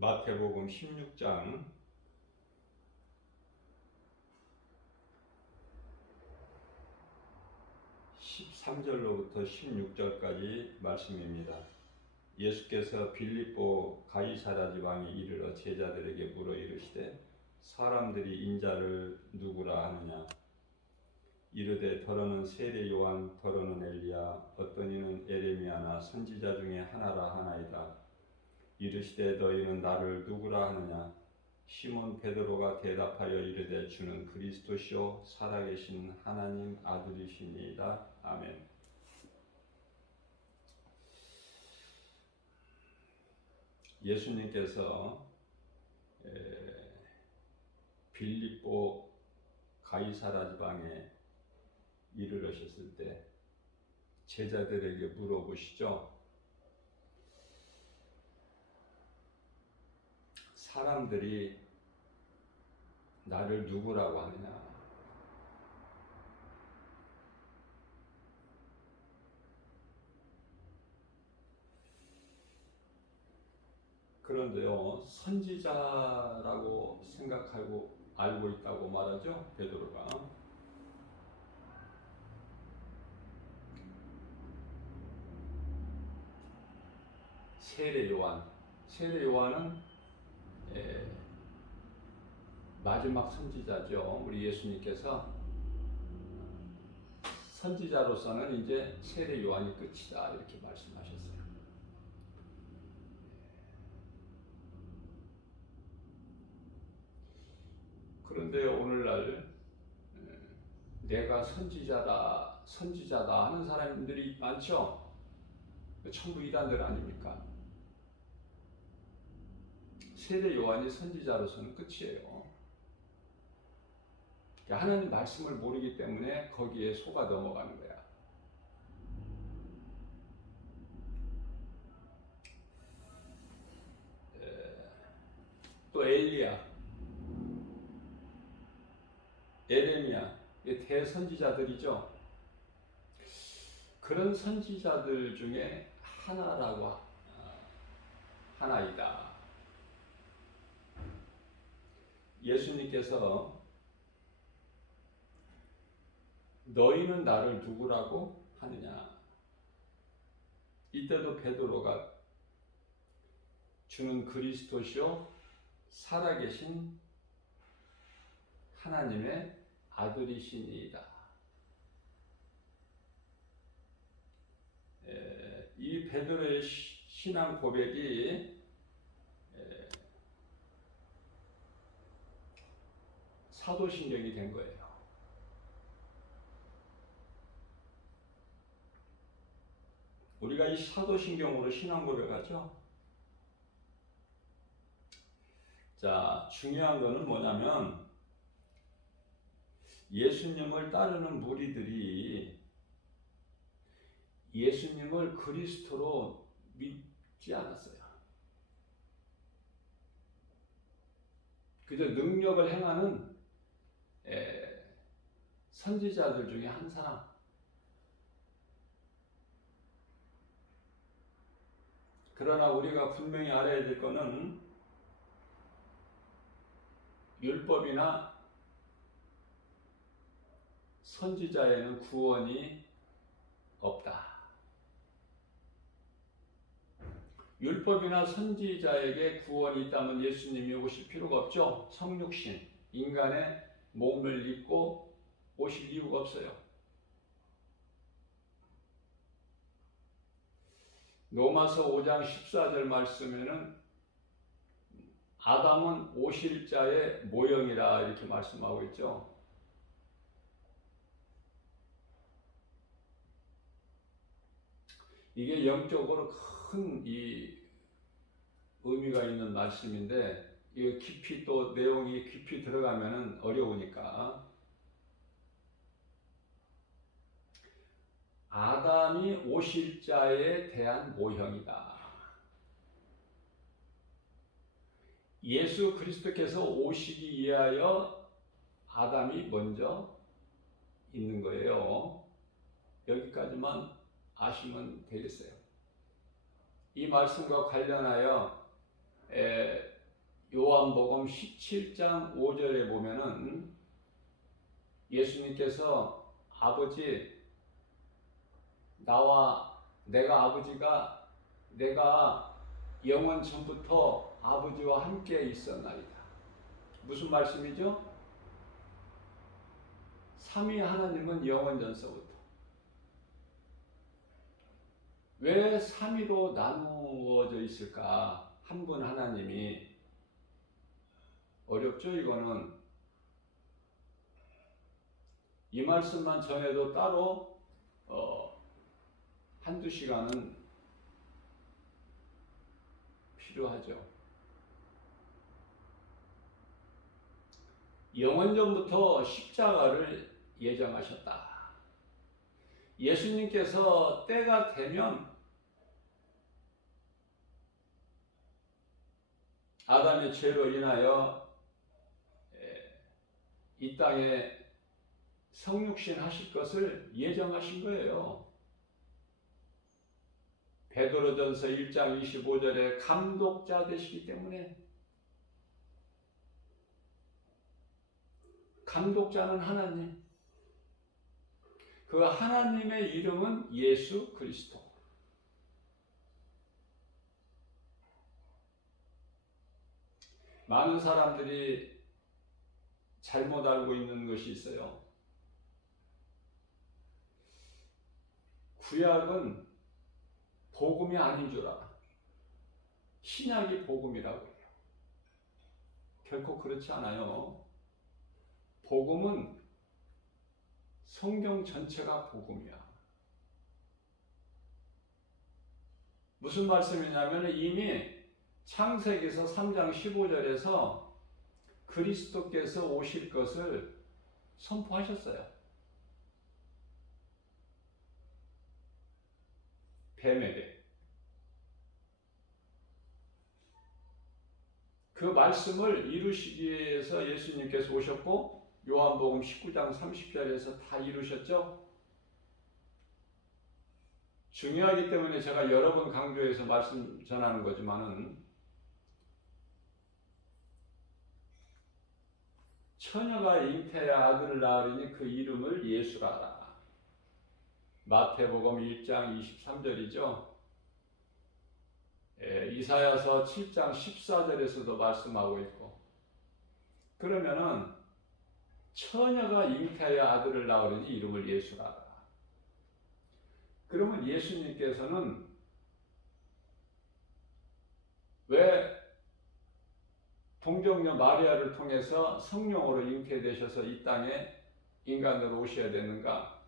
마태복음 16장 13절로부터 16절까지 말씀입니다. 예수께서 빌립보 가이사랴 지방에 이르러 제자들에게 물어 이르시되 사람들이 인자를 누구라 하느냐. 이르되 더러는 세례 요한, 더러는 엘리야, 어떤 이는 에레미야나 선지자 중에 하나라 하나이다. 이르시되 너희는 나를 누구라 하느냐. 시몬 베드로가 대답하여 이르되 주는 그리스도시요 살아계신 하나님 아들이시니이다. 아멘. 예수님께서 빌립보 가이사랴 지방에 이르러셨을 때 제자들에게 물어보시죠. 사람들이 나를 누구라고 하느냐. 그런데요, 선지자라고 생각하고 알고 있다고 말하죠, 베드로가. 세례 요한은 마지막 선지자죠. 우리 예수님께서 선지자로서는 이제 세례 요한이 끝이다 이렇게 말씀하셨어요. 그런데 오늘날 내가 선지자다 하는 사람들이 많죠. 전부 이단들 아닙니까? 세례 요한이 선지자로서는 끝이에요. 하나님 말씀을 모르기 때문에 거기에 속아 넘어가는 거야. 또 엘리야, 에레미야, 대선지자들이죠. 그런 선지자들 중에 하나이다. 예수님께서 너희는 나를 누구라고 하느냐. 이때도 베드로가 주는 그리스도시요 살아계신 하나님의 아들이시니이다. 이 베드로의 신앙 고백이 사도신경이 된 거예요. 우리가 이 사도신경으로 신앙 고백하죠. 자, 중요한 거는 뭐냐면 예수님을 따르는 무리들이 예수님을 그리스도로 믿지 않았어요. 그저 능력을 행하는 선지자들 중에 한 사람. 그러나 우리가 분명히 알아야 될 것은 율법이나 선지자에는 구원이 없다. 율법이나 선지자에게 구원이 있다면 예수님이 오실 필요가 없죠. 성육신, 인간의 몸을 입고 오실 이유가 없어요. 로마서 5장 14절 말씀에는 아담은 오실 자의 모형이라 이렇게 말씀하고 있죠. 이게 영적으로 큰 의미가 있는 말씀인데 이거 깊이 또 내용이 깊이 들어가면은 어려우니까 아담이 오실 자에 대한 모형이다. 예수 그리스도께서 오시기 위하여 아담이 먼저 있는 거예요. 여기까지만 아시면 되겠어요. 이 말씀과 관련하여 요한복음 17장 5절에 보면은 예수님께서 아버지, 내가 영원 전부터 아버지와 함께 있었나이다. 무슨 말씀이죠? 삼위 하나님은 영원 전서부터. 왜 삼위로 나누어져 있을까? 한 분 하나님이. 어렵죠, 이거는. 이 말씀만 전해도 따로 한두 시간은 필요하죠. 영원전부터 십자가를 예정하셨다. 예수님께서 때가 되면 아담의 죄로 인하여 이 땅에 성육신 하실 것을 예정하신 거예요. 베드로전서 1장 25절에 감독자 되시기 때문에. 감독자는 하나님. 그 하나님의 이름은 예수 그리스도. 많은 사람들이 잘못 알고 있는 것이 있어요. 구약은 복음이 아닌 줄 알아. 신약이 복음이라고 해요. 결코 그렇지 않아요. 복음은 성경 전체가 복음이야. 무슨 말씀이냐면 이미 창세기서 3장 15절에서 그리스도께서 오실 것을 선포하셨어요. 뱀에게. 그 말씀을 이루시기 위해서 예수님께서 오셨고 요한복음 19장 30절에서 다 이루셨죠. 중요하기 때문에 제가 여러 번 강조해서 말씀 전하는 거지만은 처녀가 잉태하여 아들을 낳으리니 그 이름을 예수라 하라. 마태복음 1장 23절이죠. 이사야서 7장 14절에서도 말씀하고 있고. 그러면은 처녀가 잉태하여 아들을 낳으리니 이름을 예수라 하라. 그러면 예수님께서는 왜 동정녀 마리아를 통해서 성령으로 잉태되셔서 이 땅에 인간으로 오셔야 되는가?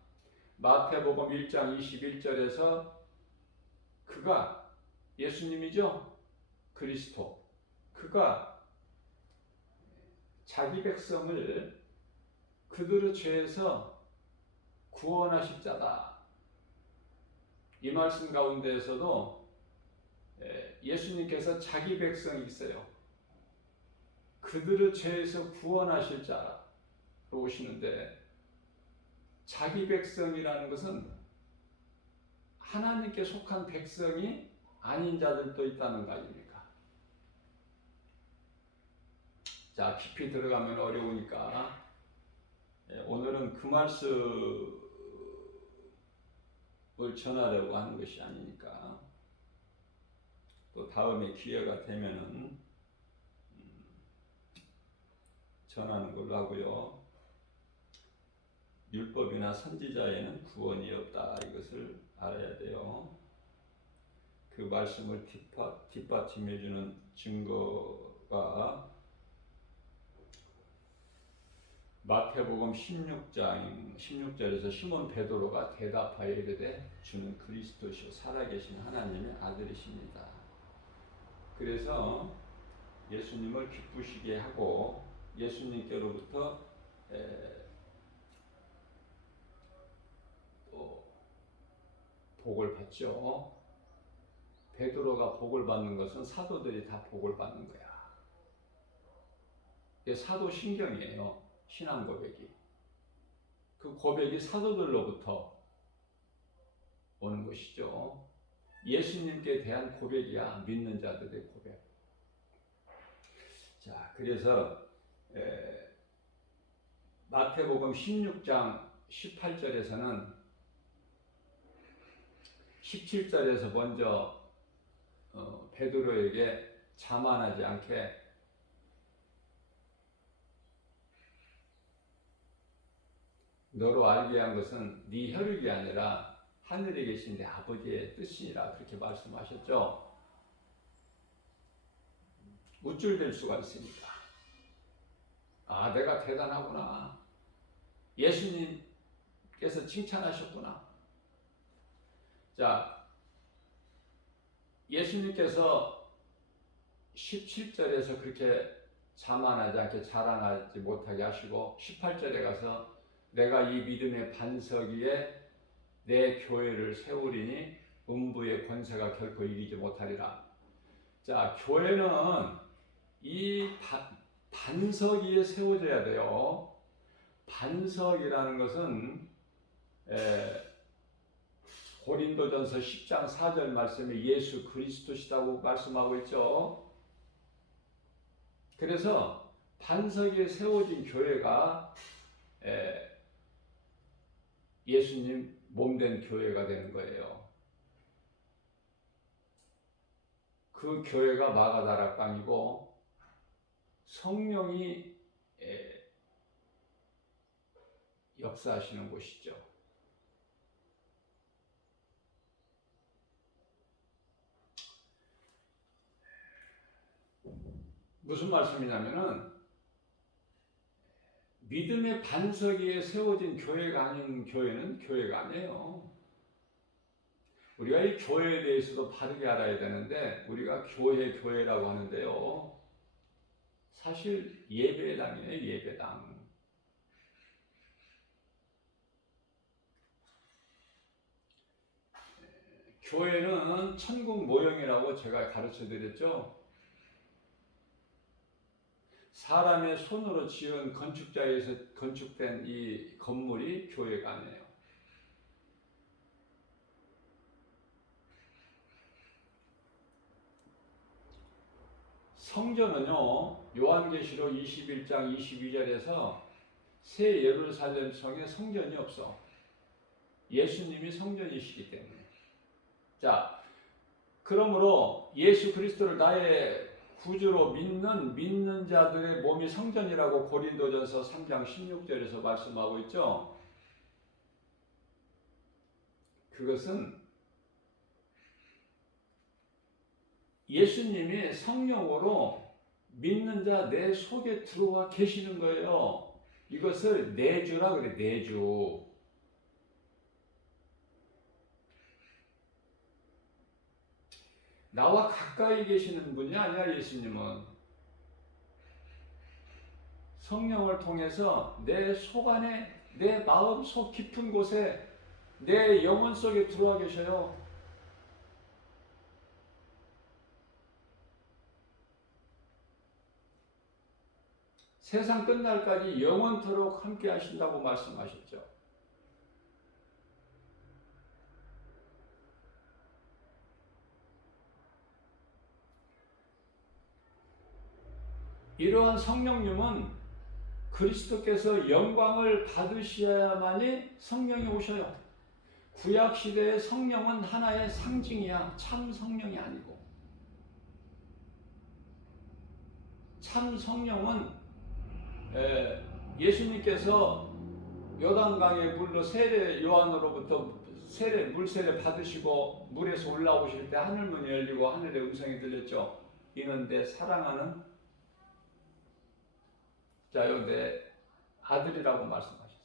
마태복음 1장 21절에서 그가 예수님이죠. 그리스도. 그가 자기 백성을 그들의 죄에서 구원하실 자다. 이 말씀 가운데에서도 예수님께서 자기 백성이 있어요. 그들의 죄에서 구원하실 자로 오시는데 자기 백성이라는 것은 하나님께 속한 백성이 아닌 자들도 있다는 거 아닙니까? 자, 깊이 들어가면 어려우니까 오늘은 그 말씀을 전하려고 하는 것이 아니니까 또 다음에 기회가 되면은 전하는 걸로 하고요. 율법이나 선지자에는 구원이 없다. 이것을 알아야 돼요. 그 말씀을 뒷받침해주는 증거가 마태복음 16장 16절에서 시몬 베드로가 대답하여 이르되 주는 그리스도시요 살아계신 하나님의 아들이십니다. 그래서 예수님을 기쁘시게 하고 예수님께로부터 또 복을 받죠. 베드로가 복을 받는 것은 사도들이 다 복을 받는 거야. 이게 사도 신경이에요. 신앙 고백이. 그 고백이 사도들로부터 오는 것이죠. 예수님께 대한 고백이야. 믿는 자들의 고백. 자, 그래서 마태복음 16장 18절에서는 17절에서 먼저 베드로에게 자만하지 않게 너로 알게 한 것은 네 혈육이 아니라 하늘에 계신 내 아버지의 뜻이니라 그렇게 말씀하셨죠. 우쭐댈 수가 있으니까 아, 내가 대단하구나. 예수님께서 칭찬하셨구나. 자, 예수님께서 17절에서 그렇게 자만하지 않게 자랑하지 못하게 하시고 18절에 가서 내가 이 믿음의 반석 위에 내 교회를 세우리니 음부의 권세가 결코 이기지 못하리라. 자, 교회는 이 반석 위에 세워져야 돼요. 반석이라는 것은 고린도전서 10장 4절 말씀에 예수 그리스도시라고 말씀하고 있죠. 그래서 반석 위에 세워진 교회가 예수님 몸된 교회가 되는 거예요. 그 교회가 마가다락방이고 성령이 역사하시는 곳이죠. 무슨 말씀이냐면은 믿음의 반석 위에 세워진 교회가 아닌 교회는 교회가 아니에요. 우리가 이 교회에 대해서도 바르게 알아야 되는데 우리가 교회라고 하는데요. 사실 예배당이에요. 예배당. 교회는 천국 모형이라고 제가 가르쳐 드렸죠. 사람의 손으로 지은 건축자에서 건축된 이 건물이 교회가 아니에요. 성전은요, 요한계시록 21장 22절에서 새 예루살렘 성에 성전이 없어. 예수님이 성전이시기 때문에. 자, 그러므로 예수 그리스도를 나의 구주로 믿는 자들의 몸이 성전이라고 고린도전서 3장 16절에서 말씀하고 있죠. 그것은 예수님이 성령으로 믿는 자 내 속에 들어와 계시는 거예요. 이것을 내주라 그래, 내주. 나와 가까이 계시는 분이 아니야, 예수님은. 성령을 통해서 내 속 안에, 내 마음 속 깊은 곳에, 내 영혼 속에 들어와 계셔요. 세상 끝날까지 영원토록 함께 하신다고 말씀하셨죠. 이러한 성령님은 그리스도께서 영광을 받으셔야만이 성령이 오셔요. 구약시대의 성령은 하나의 상징이야. 참 성령이 아니고. 참 성령은 예수님께서 요단강의 물로 세례 요한으로부터 물세례 받으시고 물에서 올라오실 때 하늘문이 열리고 하늘의 음성이 들렸죠. 이는 내 사랑하는 자요 내 아들이라고 말씀하셨어요.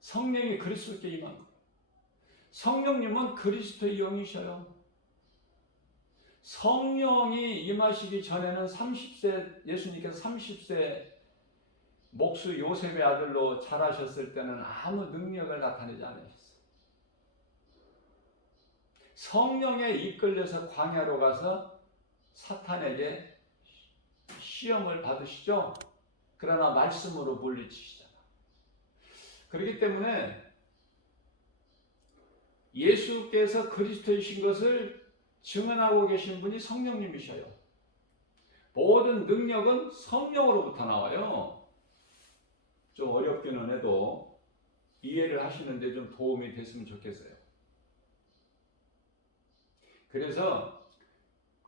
성령이 그리스도께 임한 거예요. 성령님은 그리스도의 영이셔요. 성령이 임하시기 전에는 30세 예수님께서 30세 목수 요셉의 아들로 자라셨을 때는 아무 능력을 나타내지 않으셨어요. 성령에 이끌려서 광야로 가서 사탄에게 시험을 받으시죠. 그러나 말씀으로 물리치시잖아. 그렇기 때문에 예수께서 그리스도이신 것을 증언하고 계신 분이 성령님이셔요. 모든 능력은 성령으로부터 나와요. 좀 어렵기는 해도 이해를 하시는데 좀 도움이 됐으면 좋겠어요. 그래서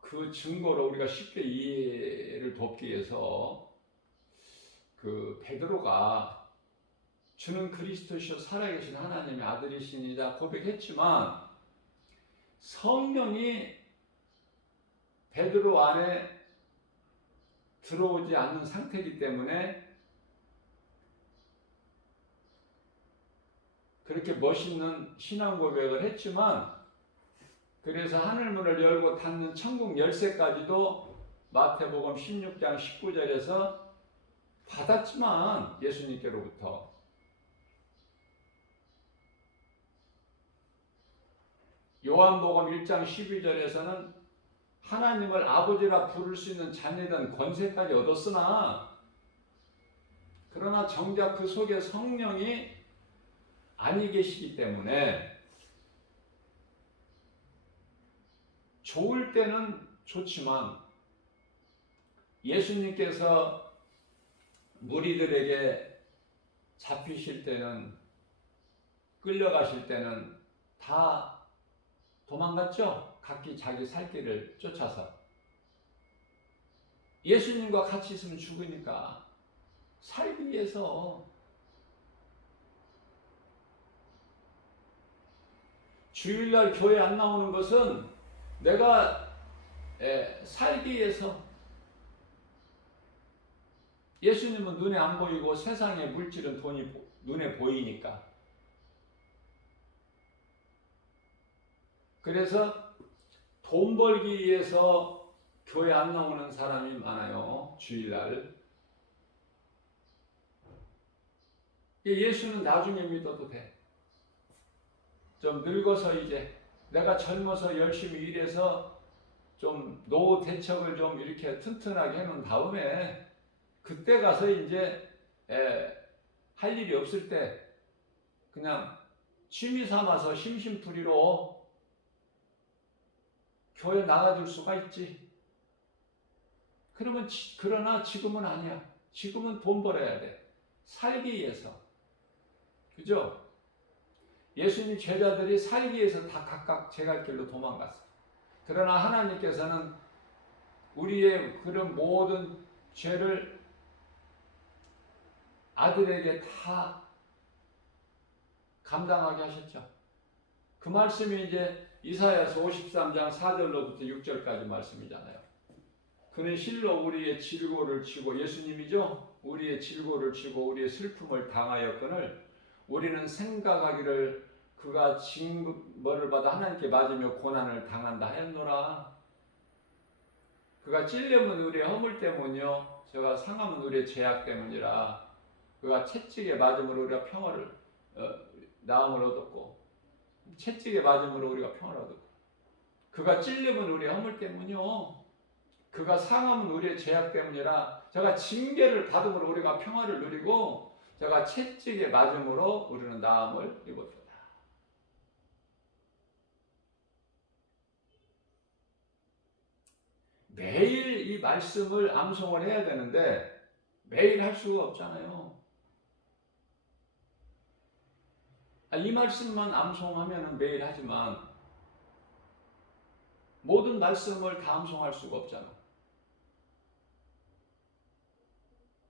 그 증거로 우리가 쉽게 이해를 돕기 위해서 그 베드로가 주는 그리스도시요 살아계신 하나님의 아들이시니라 고백했지만 성령이 베드로 안에 들어오지 않는 상태이기 때문에 그렇게 멋있는 신앙 고백을 했지만, 그래서 하늘문을 열고 닫는 천국 열쇠까지도 마태복음 16장 19절에서 받았지만 예수님께로부터 요한복음 1장 12절에서는 하나님을 아버지라 부를 수 있는 자녀된 권세까지 얻었으나, 그러나 정작 그 속에 성령이 아니 계시기 때문에 좋을 때는 좋지만 예수님께서 무리들에게 잡히실 때는, 끌려가실 때는 다 도망갔죠. 각기 자기 살 길을 쫓아서. 예수님과 같이 있으면 죽으니까 살기 위해서. 주일날 교회 안 나오는 것은 내가 살기 위해서. 예수님은 눈에 안 보이고 세상의 물질은 돈이 눈에 보이니까. 그래서 돈 벌기 위해서 교회 안 나오는 사람이 많아요. 주일날. 예수는 나중에 믿어도 돼. 좀 늙어서 이제 내가 젊어서 열심히 일해서 좀 노후 대책을 좀 이렇게 튼튼하게 해놓은 다음에 그때 가서 이제 할 일이 없을 때 그냥 취미 삼아서 심심풀이로 교회 나가줄 수가 있지. 그러나 지금은 아니야. 지금은 돈 벌어야 돼. 살기 위해서. 그죠? 예수님 제자들이 살기 위해서 다 각각 제갈 길로 도망갔어요. 그러나 하나님께서는 우리의 그런 모든 죄를 아들에게 다 감당하게 하셨죠. 그 말씀이 이제 이사야서 53장 4절로부터 6절까지 말씀이잖아요. 그는 실로 우리의 질고를 지고, 예수님이죠. 우리의 질고를 지고 우리의 슬픔을 당하였거늘 우리는 생각하기를 그가 징벌을 받아 하나님께 맞으며 고난을 당한다 하였노라. 그가 찔림은 우리의 허물 때문이요 저가 상함은 우리의 죄악 때문이라. 그가 채찍에 맞음으로 우리가 평화를 나음을 얻었고, 채찍에 맞음으로 우리가 평화를 얻었고, 그가 찔림은 우리의 허물 때문이요 그가 상함은 우리의 죄악 때문이라. 저가 징계를 받음으로 우리가 평화를 누리고 저가 채찍에 맞음으로 우리는 나음을 입었도다. 매일 이 말씀을 암송을 해야 되는데 매일 할 수가 없잖아요. 이 말씀만 암송하면 매일 하지만 모든 말씀을 다 암송할 수가 없잖아.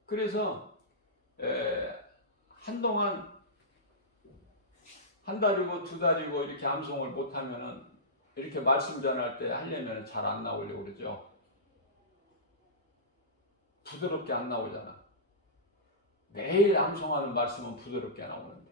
그래서 한동안 한 달이고 두 달이고 이렇게 암송을 못하면은 이렇게 말씀 전할 때 하려면 잘 안 나오려고 그러죠. 부드럽게 안 나오잖아. 매일 암송하는 말씀은 부드럽게 나오는데,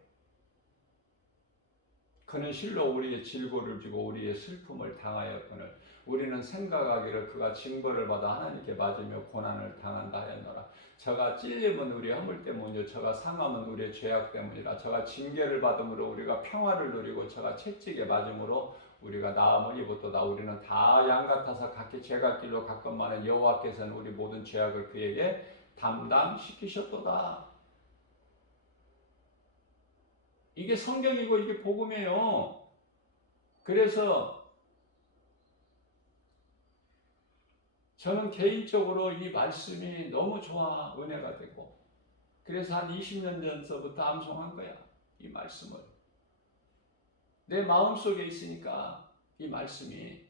그는 실로 우리의 질고를 지고 우리의 슬픔을 당하였거늘 우리는 생각하기를 그가 징벌을 받아 하나님께 맞으며 고난을 당한다 하였노라. 저가 찔림은 우리의 허물 때문이요 저가 상함은 우리의 죄악 때문이라. 저가 징계를 받음으로 우리가 평화를 누리고 저가 채찍에 맞음으로 우리가 나음을 입었도다. 우리는 다 양 같아서 각기 제갈 길로 갔건만은 여호와께서는 우리 모든 죄악을 그에게 담당시키셨도다. 이게 성경이고 이게 복음이에요. 그래서 저는 개인적으로 이 말씀이 너무 좋아 은혜가 되고 그래서 한 20년 전서부터 암송한 거야. 이 말씀을. 내 마음속에 있으니까 이 말씀이.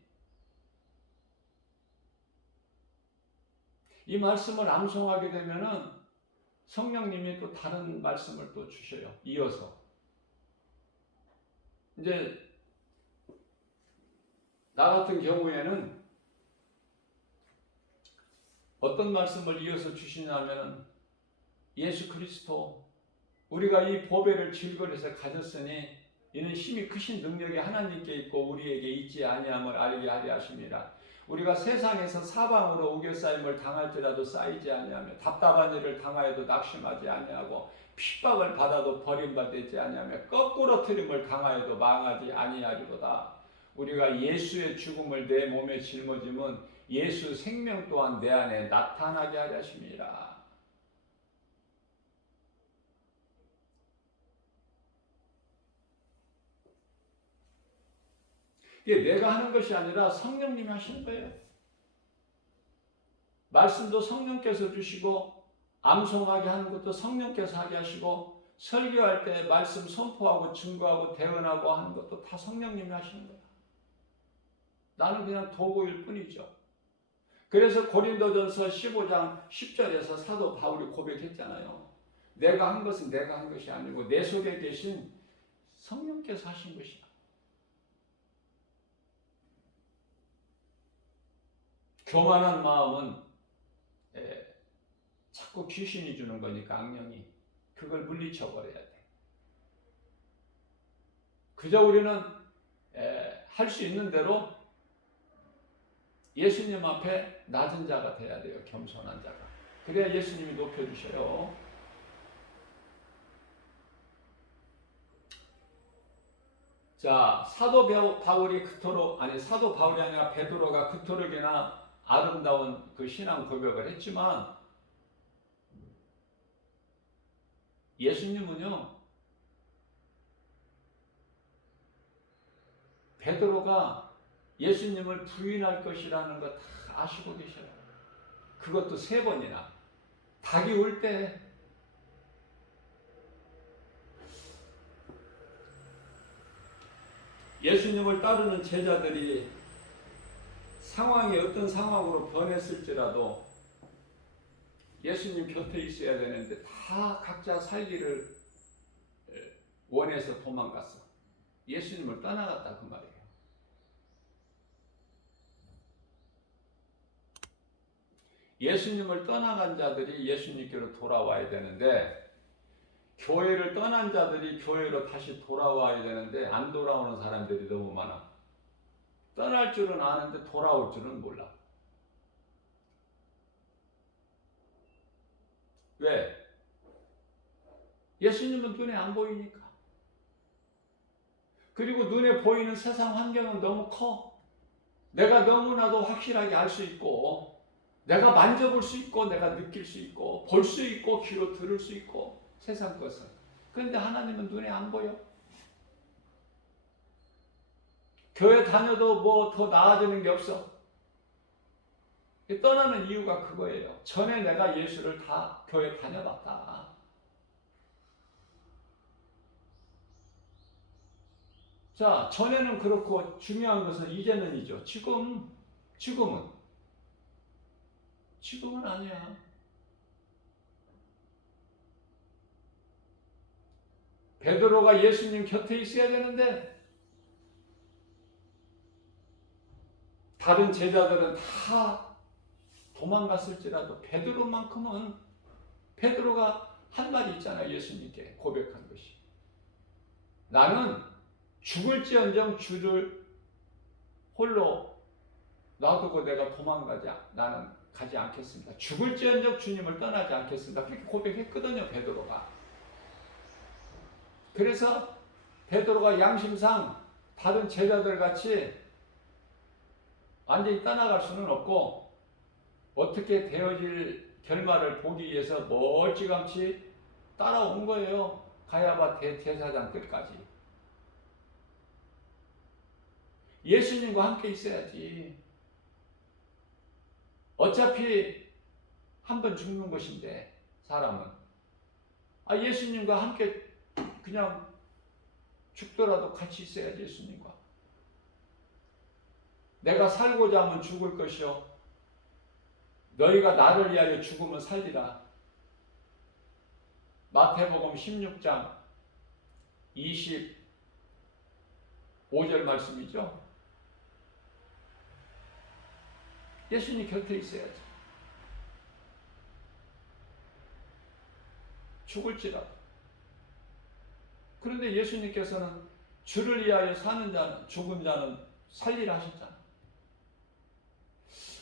이 말씀을 암송하게 되면은 성령님이 또 다른 말씀을 또 주셔요. 이어서. 이제 나 같은 경우에는 어떤 말씀을 이어서 주시냐면 예수 그리스도 우리가 이 보배를 질거려서 가졌으니 이는 힘이 크신 능력이 하나님께 있고 우리에게 있지 아니함을 알게 하려 하심이라. 우리가 세상에서 사방으로 우겨싸임을 당할지라도 쌓이지 아니하며 답답한 일을 당하여도 낙심하지 아니하고 핍박을 받아도 버림받지 아니하며 거꾸로 트림을 당하여도 망하지 아니하리로다. 우리가 예수의 죽음을 내 몸에 짊어짐은 예수 생명 또한 내 안에 나타나게 하려 하심이라. 이게 내가 하는 것이 아니라 성령님이 하시는 거예요. 말씀도 성령께서 주시고 암송하게 하는 것도 성령께서 하게 하시고 설교할 때 말씀 선포하고 증거하고 대언하고 하는 것도 다 성령님이 하시는 거예요. 나는 그냥 도구일 뿐이죠. 그래서 고린도전서 15장 10절에서 사도 바울이 고백했잖아요. 내가 한 것은 내가 한 것이 아니고 내 속에 계신 성령께서 하신 것이야. 교만한 마음은 자꾸 귀신이 주는 거니까 악령이 그걸 물리쳐 버려야 돼. 그저 우리는 할 수 있는 대로 예수님 앞에 낮은 자가 돼야 돼요. 겸손한 자가. 그래야 예수님이 높여주셔요. 자, 사도 바울이 그토록 사도 바울이 아니라 베드로가 그토록이나 아름다운 그 신앙 고백을 했지만 예수님은요, 베드로가 예수님을 부인할 것이라는 거 다 아시고 계셔요. 그것도 3번이나. 닭이 울 때 예수님을 따르는 제자들이 상황이 어떤 상황으로 변했을지라도 예수님 곁에 있어야 되는데 다 각자 살기를 원해서 도망갔어. 예수님을 떠나갔다 그 말이에요. 예수님을 떠나간 자들이 예수님께로 돌아와야 되는데 교회를 떠난 자들이 교회로 다시 돌아와야 되는데 안 돌아오는 사람들이 너무 많아. 떠날 줄은 아는데 돌아올 줄은 몰라. 왜? 예수님은 눈에 안 보이니까. 그리고 눈에 보이는 세상 환경은 너무 커. 내가 너무나도 확실하게 알 수 있고 내가 만져볼 수 있고 내가 느낄 수 있고 볼 수 있고 귀로 들을 수 있고 세상 것은. 그런데 하나님은 눈에 안 보여. 교회 다녀도 뭐 더 나아지는 게 없어. 떠나는 이유가 그거예요. 전에 내가 예수를 다 교회 다녀봤다. 자, 전에는 그렇고 중요한 것은 이제는이죠. 지금은 아니야. 베드로가 예수님 곁에 있어야 되는데 다른 제자들은 다 도망갔을지라도 베드로가 한 말이 있잖아요. 예수님께 고백한 것이. 나는 죽을지언정 주를 홀로 놔두고 내가 나는 가지 않겠습니다. 죽을지언정 주님을 떠나지 않겠습니다. 그렇게 고백했거든요. 베드로가. 그래서 베드로가 양심상 다른 제자들 같이 완전히 떠나갈 수는 없고 어떻게 되어질 결말을 보기 위해서 멀찌감치 따라온 거예요. 가야바 대제사장 때까지. 예수님과 함께 있어야지. 어차피 한 번 죽는 것인데 사람은 예수님과 함께 그냥 죽더라도 같이 있어야지. 예수님과 내가 살고자 하면 죽을 것이요 너희가 나를 위하여 죽으면 살리라. 마태복음 16장 25절 말씀이죠. 예수님 곁에 있어야지. 죽을지라도. 그런데 예수님께서는 주를 위하여 사는 자는, 죽은 자는 살리라 하셨잖아.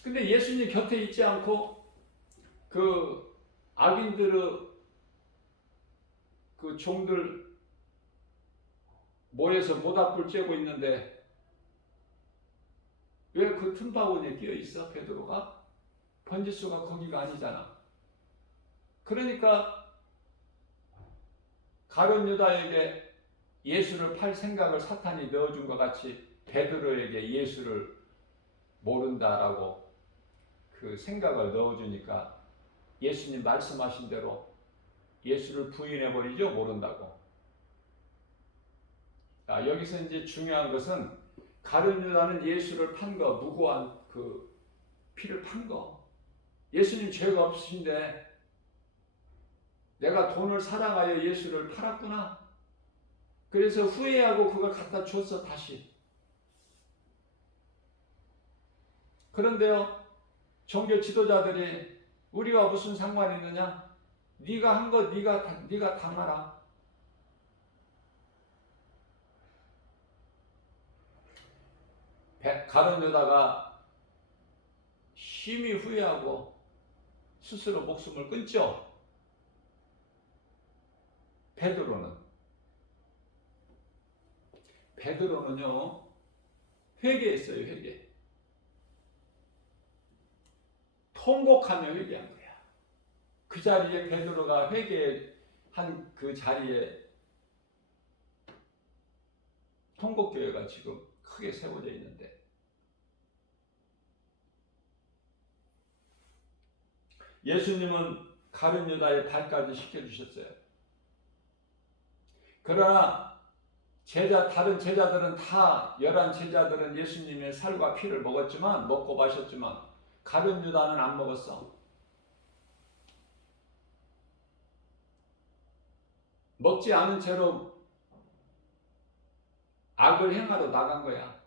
근데 예수님 곁에 있지 않고 그 악인들의 그 종들 모여서 모닥불 쬐고 있는데 왜 그 틈바구니에 끼어 있어? 베드로가? 번지수가 거기가 아니잖아. 그러니까 가룟 유다에게 예수를 팔 생각을 사탄이 넣어준 것 같이 베드로에게 예수를 모른다라고 그 생각을 넣어주니까 예수님 말씀하신 대로 예수를 부인해버리죠. 모른다고. 여기서 이제 중요한 것은 가룟 유다는 예수를 판 거, 무고한 그 피를 판 거. 예수님 죄가 없으신데 내가 돈을 사랑하여 예수를 팔았구나. 그래서 후회하고 그걸 갖다 줬어 다시. 그런데요, 종교 지도자들이 우리와 무슨 상관이 있느냐? 네가 한 거 네가 당하라. 가룟 유다가 심히 후회하고 스스로 목숨을 끊죠. 베드로는요 회개했어요. 회개. 통곡하며 회개한 거야. 그 자리에 베드로가 회개한 그 자리에 통곡교회가 지금 크게 세워져 있는데, 예수님은 가룟 유다의 발까지 씻겨주셨어요. 그러나 다른 제자들은 다 11제자들은 예수님의 살과 피를 먹고 마셨지만 가룟 유다는 안 먹었어. 먹지 않은 채로 악을 행하러 나간 거야.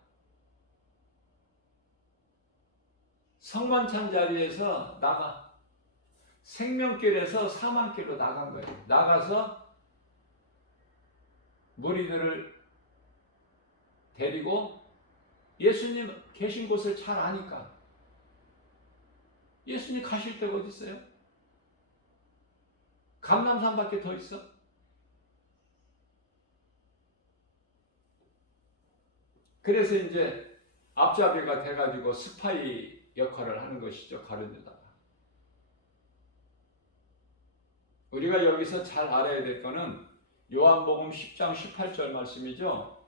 성만찬 자리에서 나가. 생명길에서 사망길로 나간 거예요. 나가서 무리들을 데리고 예수님 계신 곳을 잘 아니까. 예수님 가실 데가 어디 있어요? 감람산밖에 더 있어? 그래서 이제 앞잡이가 돼가지고 스파이 역할을 하는 것이죠. 가룟 유다가. 우리가 여기서 잘 알아야 될 거는 요한복음 10장 18절 말씀이죠.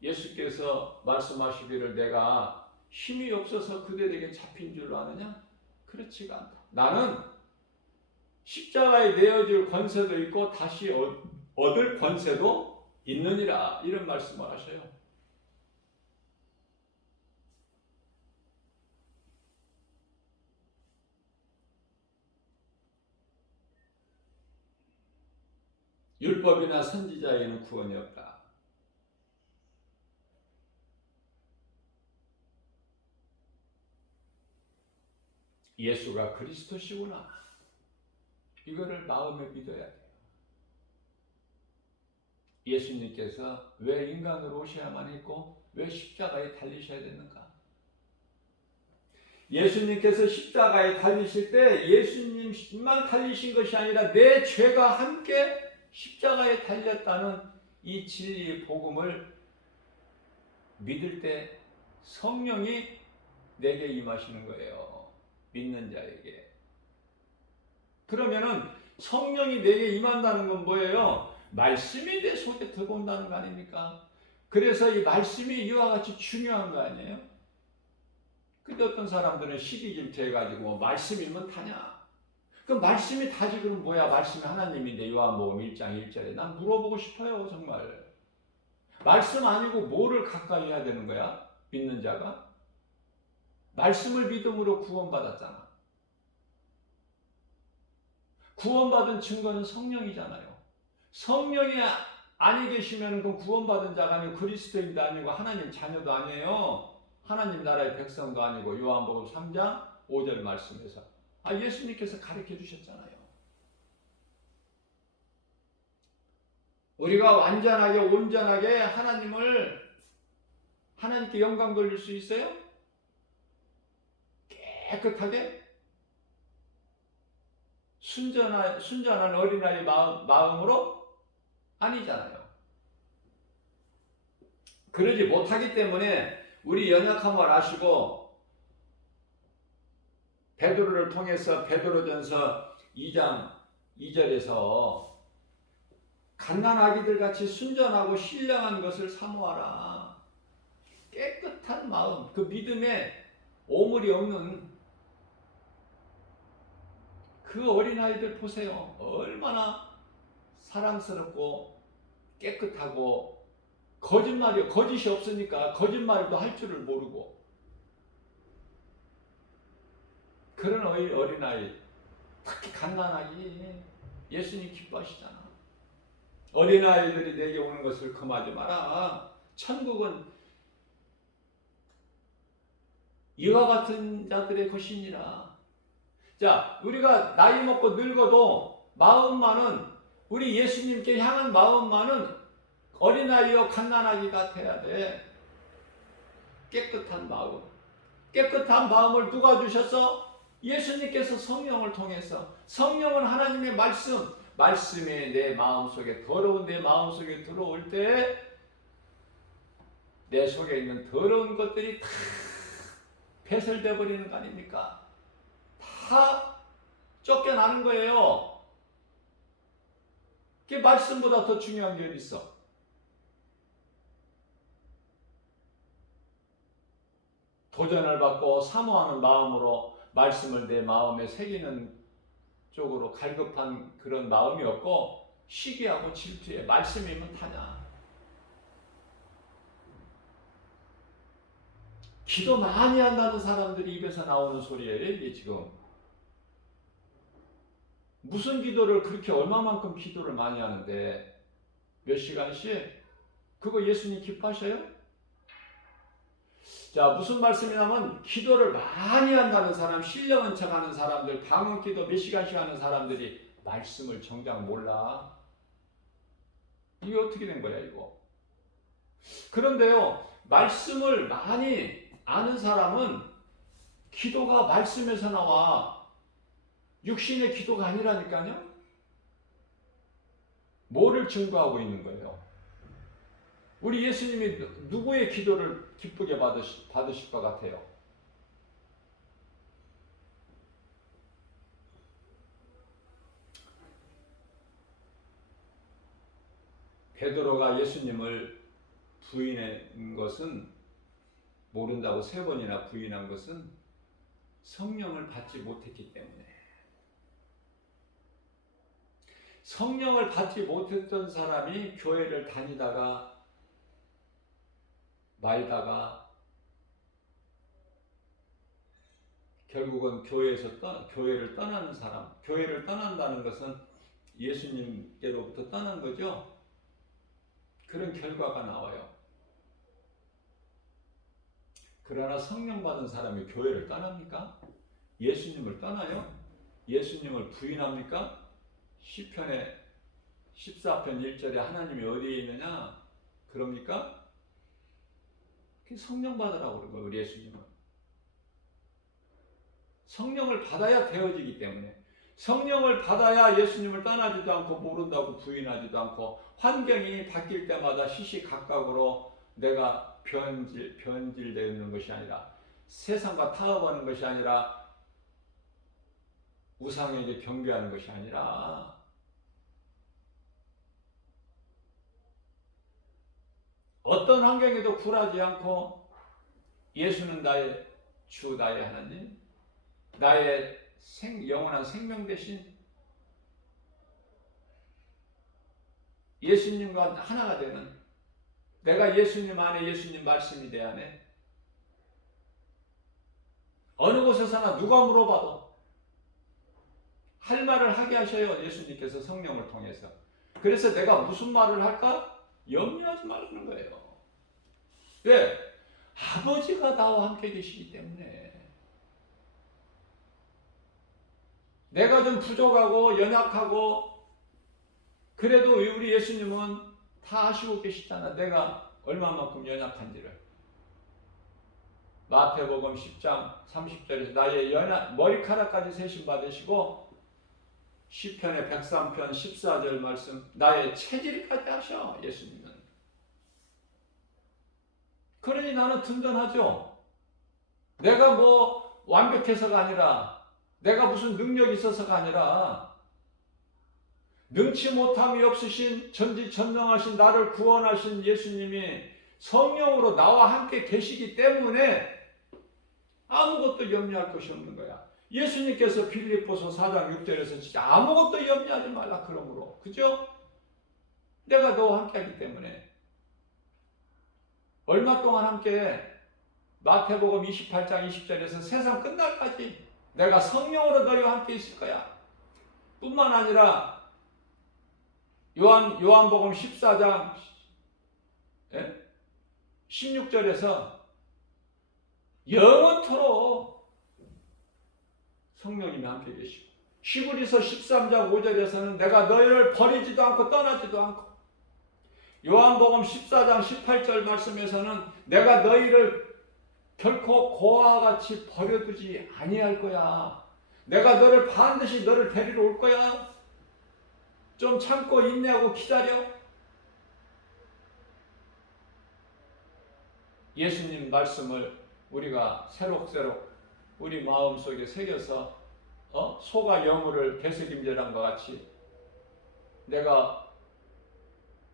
예수께서 말씀하시기를 내가 힘이 없어서 그들에게 잡힌 줄로 아느냐? 그렇지가 않다. 나는 십자가에 내어줄 권세도 있고 다시 얻을 권세도 있느니라. 이런 말씀을 하셔요. 율법이나 선지자에는 구원이 없다. 예수가 그리스도시구나. 이거를 마음에 믿어야 돼요. 예수님께서 왜 인간으로 오셔야만 했고 왜 십자가에 달리셔야 되는가? 예수님께서 십자가에 달리실 때 예수님만 달리신 것이 아니라 내 죄가 함께 십자가에 달렸다는 이 진리의 복음을 믿을 때 성령이 내게 임하시는 거예요. 믿는 자에게. 그러면은 성령이 내게 임한다는 건 뭐예요? 말씀이 내 속에 들어온다는 거 아닙니까? 그래서 이 말씀이 이와 같이 중요한 거 아니에요? 근데 어떤 사람들은 시기질투해가지고 말씀이면 타냐? 그 말씀이 다지 그럼 뭐야? 말씀이 하나님인데 요한복음 1장 1절에 난 물어보고 싶어요 정말. 말씀 아니고 뭐를 가까이 해야 되는 거야? 믿는 자가? 말씀을 믿음으로 구원받았잖아. 구원받은 증거는 성령이잖아요. 성령이 아니 계시면 그 구원받은 자가 아니고 그리스도인도 아니고 하나님 자녀도 아니에요. 하나님 나라의 백성도 아니고 요한복음 3장 5절 말씀에서 예수님께서 가르쳐 주셨잖아요. 우리가 완전하게 온전하게 하나님께 영광 돌릴 수 있어요? 깨끗하게? 순전한 어린아이 마음으로? 아니잖아요. 그러지 못하기 때문에 우리 연약함을 아시고 베드로를 통해서 베드로전서 2장 2절에서 갓난아기들 같이 순전하고 신령한 것을 사모하라. 깨끗한 마음, 그 믿음에 오물이 없는 그 어린아이들 보세요. 얼마나 사랑스럽고 깨끗하고 거짓이 없으니까 거짓말도 할 줄을 모르고 그런 어린아이, 특히 갓난아기 예수님 기뻐하시잖아. 어린아이들이 내게 오는 것을 금하지 마라. 천국은 이와 같은 자들의 것이니라. 자, 우리가 나이 먹고 늙어도 마음만은 우리 예수님께 향한 마음만은 어린아이요 갓난아기 같아야 돼. 깨끗한 마음. 깨끗한 마음을 누가 주셨어? 예수님께서 성령을 통해서. 성령은 하나님의 말씀이 내 마음속에 더러운 내 마음속에 들어올 때 내 속에 있는 더러운 것들이 다 배설돼 버리는 거 아닙니까? 다 쫓겨나는 거예요. 그게 말씀보다 더 중요한 게 어디 있어? 도전을 받고 사모하는 마음으로 말씀을 내 마음에 새기는 쪽으로 갈급한 그런 마음이 없고 시기하고 질투해. 말씀이면 타냐? 기도 많이 한다는 사람들이 입에서 나오는 소리예요. 이게 지금 무슨 기도를 그렇게 얼마만큼 기도를 많이 하는데 몇 시간씩? 그거 예수님 기뻐하셔요? 자, 무슨 말씀이냐면 기도를 많이 한다는 사람, 신령한 척하는 사람들, 방언기도 몇 시간씩 하는 사람들이 말씀을 정작 몰라. 이게 어떻게 된 거야 이거? 그런데요, 말씀을 많이 아는 사람은 기도가 말씀에서 나와. 육신의 기도가 아니라니까요. 뭐를 증거하고 있는 거예요? 우리 예수님이 누구의 기도를 기쁘게 받으실 것 같아요? 베드로가 예수님을 부인한 것은, 모른다고 3번이나 부인한 것은 성령을 받지 못했기 때문에. 성령을 받지 못했던 사람이 교회를 다니다가 말다가 결국은 교회를 떠나는 사람, 교회를 떠난다는 것은 예수님께로부터 떠난 거죠. 그런 결과가 나와요. 그러나 성령 받은 사람이 교회를 떠납니까? 예수님을 떠나요? 예수님을 부인합니까? 시편의 14편 1절에 하나님이 어디에 있느냐? 그럽니까? 성령 받으라고 그런 거예요, 우리 예수님은. 성령을 받아야 되어지기 때문에. 성령을 받아야 예수님을 떠나지도 않고 모른다고 부인하지도 않고 환경이 바뀔 때마다 시시각각으로 내가 변질되는 것이 아니라 세상과 타협하는 것이 아니라 우상에게 경배하는 것이 아니라 어떤 환경에도 굴하지 않고 예수는 나의 주 나의 하나님, 나의 영원한 생명 대신 예수님과 하나가 되는, 내가 예수님 안에, 예수님 말씀이 내 안에, 어느 곳에서나 누가 물어봐도 할 말을 하게 하셔요. 예수님께서 성령을 통해서. 그래서 내가 무슨 말을 할까? 염려하지 말라는 거예요. 왜? 아버지가 나와 함께 계시기 때문에. 내가 좀 부족하고 연약하고 그래도 우리 예수님은 다 아시고 계시잖아. 내가 얼마만큼 연약한지를. 마태복음 10장 30절에서 나의 머리카락까지 세심 받으시고, 시편의 103편 14절 말씀, 나의 체질까지 하셔. 예수님은. 그러니 나는 든든하죠. 내가 뭐 완벽해서가 아니라, 내가 무슨 능력이 있어서가 아니라, 능치 못함이 없으신 전지전능하신 나를 구원하신 예수님이 성령으로 나와 함께 계시기 때문에 아무것도 염려할 것이 없는 거야. 예수님께서 빌립보서 4장 6절에서 진짜 아무것도 염려하지 말라 그러므로, 그죠? 내가 너와 함께 하기 때문에. 얼마 동안 함께, 마태복음 28장 20절에서 세상 끝날까지 내가 성령으로 너희와 함께 있을 거야. 뿐만 아니라 요한복음 14장 16절에서 영원토록 성령님이 함께 계시고, 히브리서 13장 5절에서는 내가 너희를 버리지도 않고 떠나지도 않고, 요한복음 14장 18절 말씀에서는 내가 너희를 결코 고아와 같이 버려두지 아니할 거야. 내가 너를 반드시 너를 데리러 올 거야. 좀 참고 인내하고 기다려. 예수님 말씀을 우리가 새록새록 우리 마음속에 새겨서 소가 여물을 되새김질한 것 같이 내가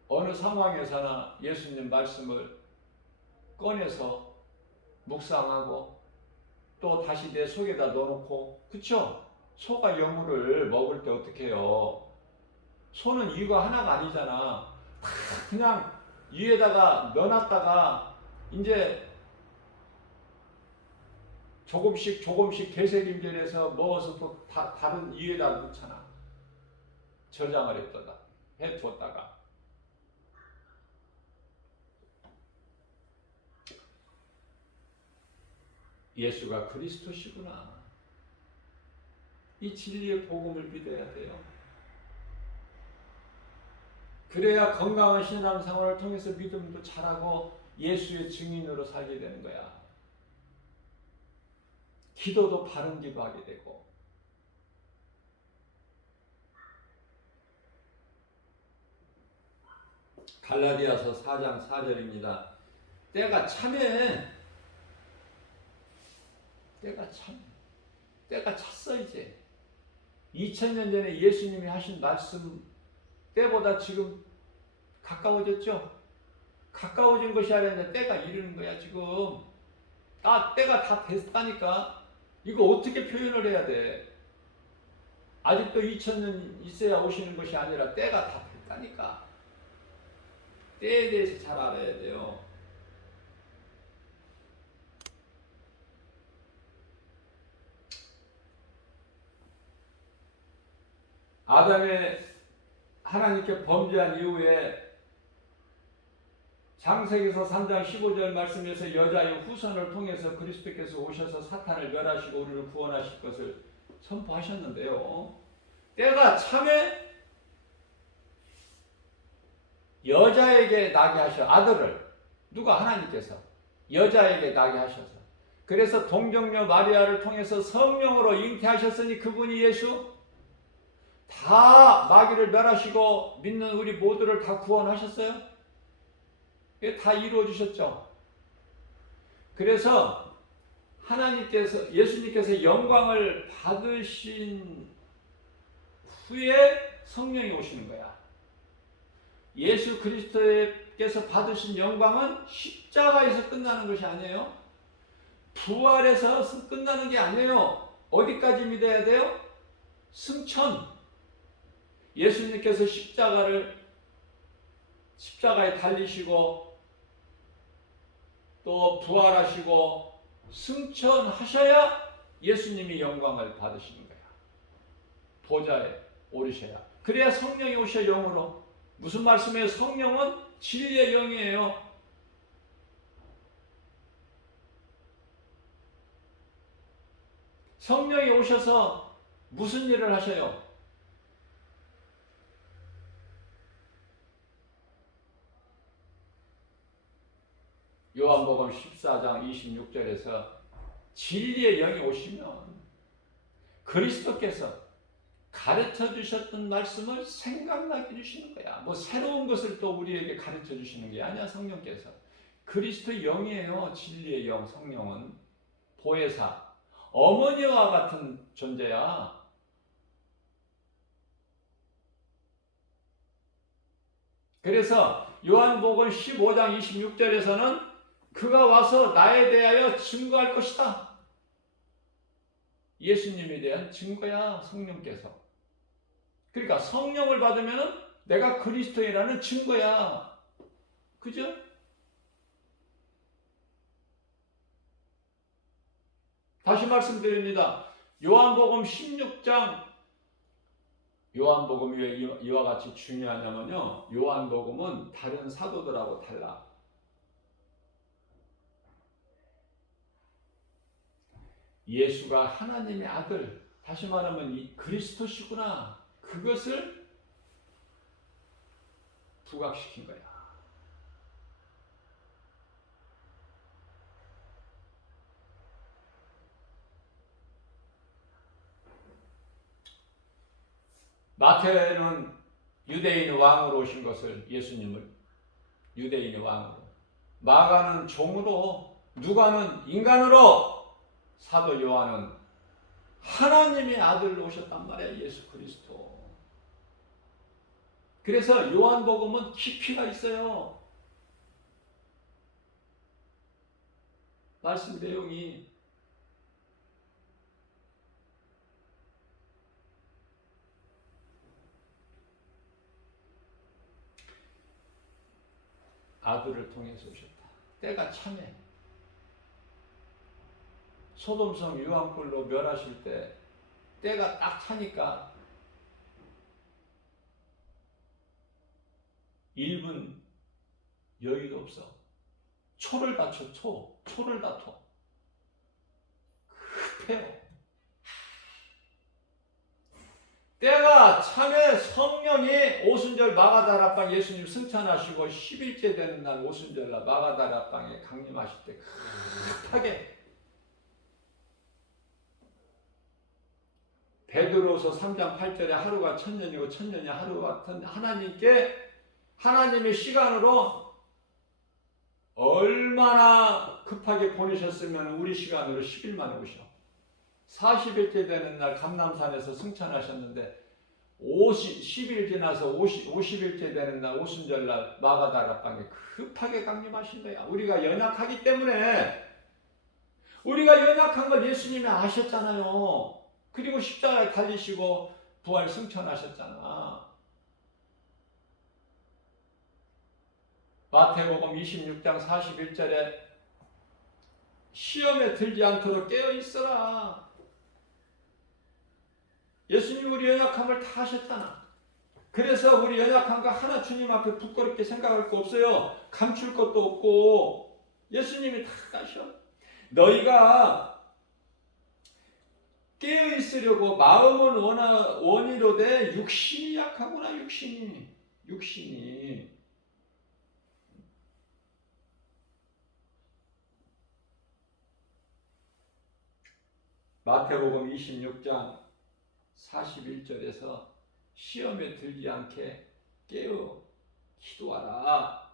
어느 상황에서나 예수님 말씀을 꺼내서 묵상하고 또 다시 내 속에다 넣어놓고, 그쵸? 소가 여물을 먹을 때 어떻게 해요? 소는 이유가 하나가 아니잖아. 그냥 위에다가 넣어놨다가 이제 조금씩 되새김질해서 먹어서 또 다른 위에다 넣잖아. 저장을 해두었다가. 예수가 그리스도시구나. 이 진리의 복음을 믿어야 돼요. 그래야 건강한 신앙생활을 통해서 믿음도 잘하고 예수의 증인으로 살게 되는 거야. 기도도 바른 기도하게 되고. 갈라디아서 4장 4절입니다. 때가 참해. 때가 찼어 이제. 2000년 전에 예수님이 하신 말씀 때보다 지금 가까워졌죠? 가까워진 것이 아니라 때가 이르는 거야 지금. 때가 다 됐다니까. 이거 어떻게 표현을 해야 돼? 아직도 2000년 있어야 오시는 것이 아니라 때가 다 됐다니까. 때에 대해서 잘 알아야 돼요. 아담의 하나님께 범죄한 이후에 창세기서 3장 15절 말씀에서 여자의 후손을 통해서 그리스도께서 오셔서 사탄을 멸하시고 우리를 구원하실 것을 선포하셨는데요. 때가 참에 여자에게 나게 하셔. 아들을. 누가? 하나님께서 여자에게 나게 하셔서. 그래서 동정녀 마리아를 통해서 성령으로 잉태하셨으니 그분이 예수. 다 마귀를 멸하시고 믿는 우리 모두를 다 구원하셨어요. 이게 다 이루어 주셨죠. 그래서 예수님께서 영광을 받으신 후에 성령이 오시는 거야. 예수 그리스도께서 받으신 영광은 십자가에서 끝나는 것이 아니에요. 부활해서 끝나는 게 아니에요. 어디까지 믿어야 돼요? 승천. 예수님께서 십자가에 달리시고 또 부활하시고 승천하셔야 예수님이 영광을 받으시는 거야. 보좌에 오르셔야. 그래야 성령이 오셔 영으로. 무슨 말씀이에요? 성령은 진리의 영이에요. 성령이 오셔서 무슨 일을 하셔요? 요한복음 14장 26절에서 진리의 영이 오시면 그리스도께서 가르쳐 주셨던 말씀을 생각나게 해주시는 거야. 뭐 새로운 것을 또 우리에게 가르쳐 주시는 게 아니야. 성령께서. 그리스도의 영이에요. 진리의 영. 성령은 보혜사, 어머니와 같은 존재야. 그래서 요한복음 15장 26절에서는 그가 와서 나에 대하여 증거할 것이다. 예수님에 대한 증거야. 성령께서. 그러니까 성령을 받으면 내가 그리스도인이라는 증거야. 그죠? 다시 말씀드립니다. 요한복음 16장, 요한복음이 왜 이와 같이 중요하냐면요. 요한복음은 다른 사도들하고 달라. 예수가 하나님의 아들, 다시 말하면 이 그리스도시구나. 그것을 부각시킨 거야. 마태는 유대인의 왕으로 오신 것을, 예수님을 유대인의 왕으로, 마가는 종으로, 누가는 인간으로, 사도 요한은 하나님의 아들로 오셨단 말이야. 예수 그리스도. 그래서 요한복음은 깊이가 있어요. 말씀 내용이. 아들을 통해서 오셨다. 때가 참해. 소돔성 유황불로 멸하실 때 때가 딱 차니까 1분 여유도 없어. 초를 다쳐. 초를 다퉈. 급해요. 때가 참에 성령이 오순절 마가다락방 예수님 승천하시고 10일째 되는 날 오순절날 마가다락방에 강림하실 때 급하게 베드로서 3장 8절에 하루가 천년이고 천년이 하루 같은 하나님께, 하나님의 시간으로 얼마나 급하게 보내셨으면 우리 시간으로 10일 만에 오셔. 40일째 되는 날 감람산에서 승천하셨는데 10일 지나서 50일째 되는 날 오순절날 마가다락방에 급하게 강림하신 거야. 우리가 연약하기 때문에. 우리가 연약한 걸 예수님이 아셨잖아요. 그리고 십자가에 달리시고 부활 승천하셨잖아. 마태복음 26장 41절에 시험에 들지 않도록 깨어 있어라. 예수님이 우리 연약함을 다 하셨잖아. 그래서 우리 연약한 거 하나 주님 앞에 부끄럽게 생각할 거 없어요. 감출 것도 없고 예수님이 다 가셔. 너희가 깨어 있으려고 마음은 원이로되 육신이 약하구나. 육신이 마태복음 26장 41절에서 시험에 들지 않게 깨어 기도하라.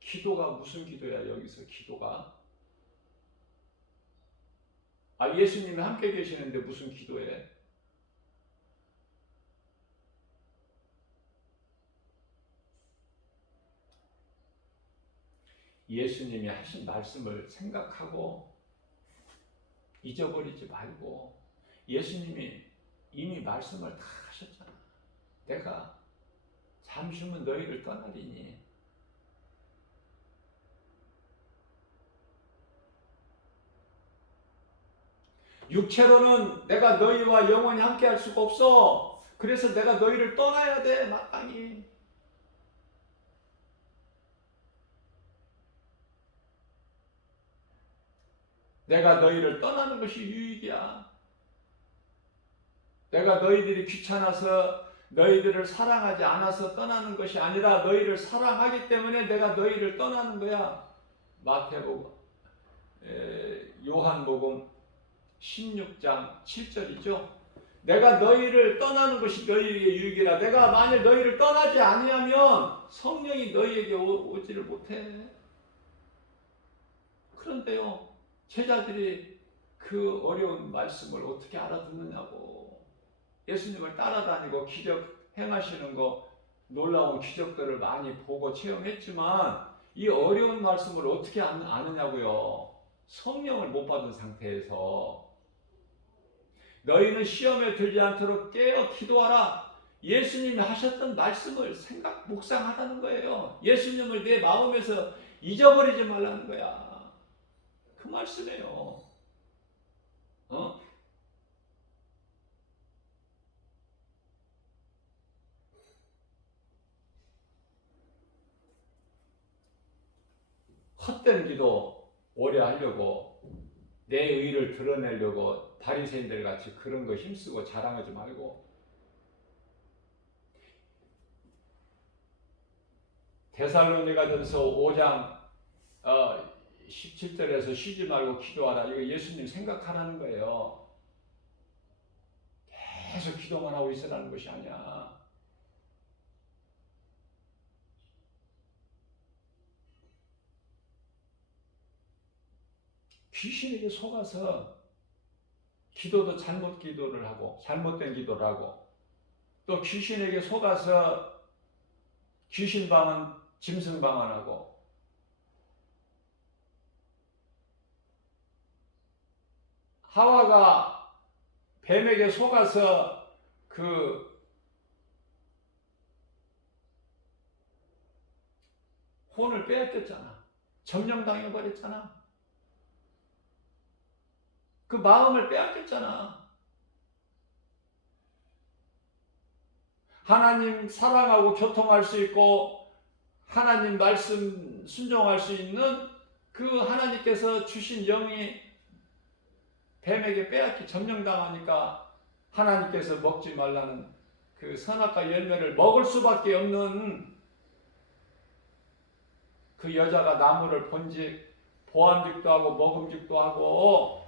기도가 무슨 기도야? 여기서 기도가 예수님이 함께 계시는데 무슨 기도해? 예수님이 하신 말씀을 생각하고 잊어버리지 말고, 예수님이 이미 말씀을 다 하셨잖아. 내가 잠시 후면 너희를 떠나리니. 육체로는 내가 너희와 영원히 함께 할 수가 없어. 그래서 내가 너희를 떠나야 돼, 마땅히. 내가 너희를 떠나는 것이 유익이야. 내가 너희들이 귀찮아서 너희들을 사랑하지 않아서 떠나는 것이 아니라 너희를 사랑하기 때문에 내가 너희를 떠나는 거야. 마태복음, 요한복음 16장 7절이죠. 내가 너희를 떠나는 것이 너희에게 유익이라. 내가 만일 너희를 떠나지 아니하면 성령이 너희에게 오지를 못해. 그런데요, 제자들이 그 어려운 말씀을 어떻게 알아듣느냐고. 예수님을 따라다니고 기적 행하시는 거, 놀라운 기적들을 많이 보고 체험했지만 이 어려운 말씀을 어떻게 아느냐고요. 성령을 못 받은 상태에서. 너희는 시험에 들지 않도록 깨어 기도하라. 예수님이 하셨던 말씀을 묵상하라는 거예요. 예수님을 내 마음에서 잊어버리지 말라는 거야. 그 말씀이에요. 헛된 기도 오래 하려고, 내 의를 드러내려고 바리새인들 같이 그런 거 힘쓰고 자랑하지 말고, 데살로니가전서 5장 17절에서 쉬지 말고 기도하라. 이거 예수님 생각하라는 거예요. 계속 기도만 하고 있으라는 것이 아니야. 귀신에게 속아서 기도도 잘못 기도를 하고 잘못된 기도를 하고, 또 귀신에게 속아서 귀신 방언, 짐승 방언하고, 하와가 뱀에게 속아서 그 혼을 빼앗겼잖아. 점령당해버렸잖아. 그 마음을 빼앗겼잖아. 하나님 사랑하고 교통할 수 있고 하나님 말씀 순종할 수 있는 그 하나님께서 주신 영이 뱀에게 점령당하니까 하나님께서 먹지 말라는 그 선악과 열매를 먹을 수밖에 없는 그 여자가 나무를 본즉 보암직도 하고 먹음직도 하고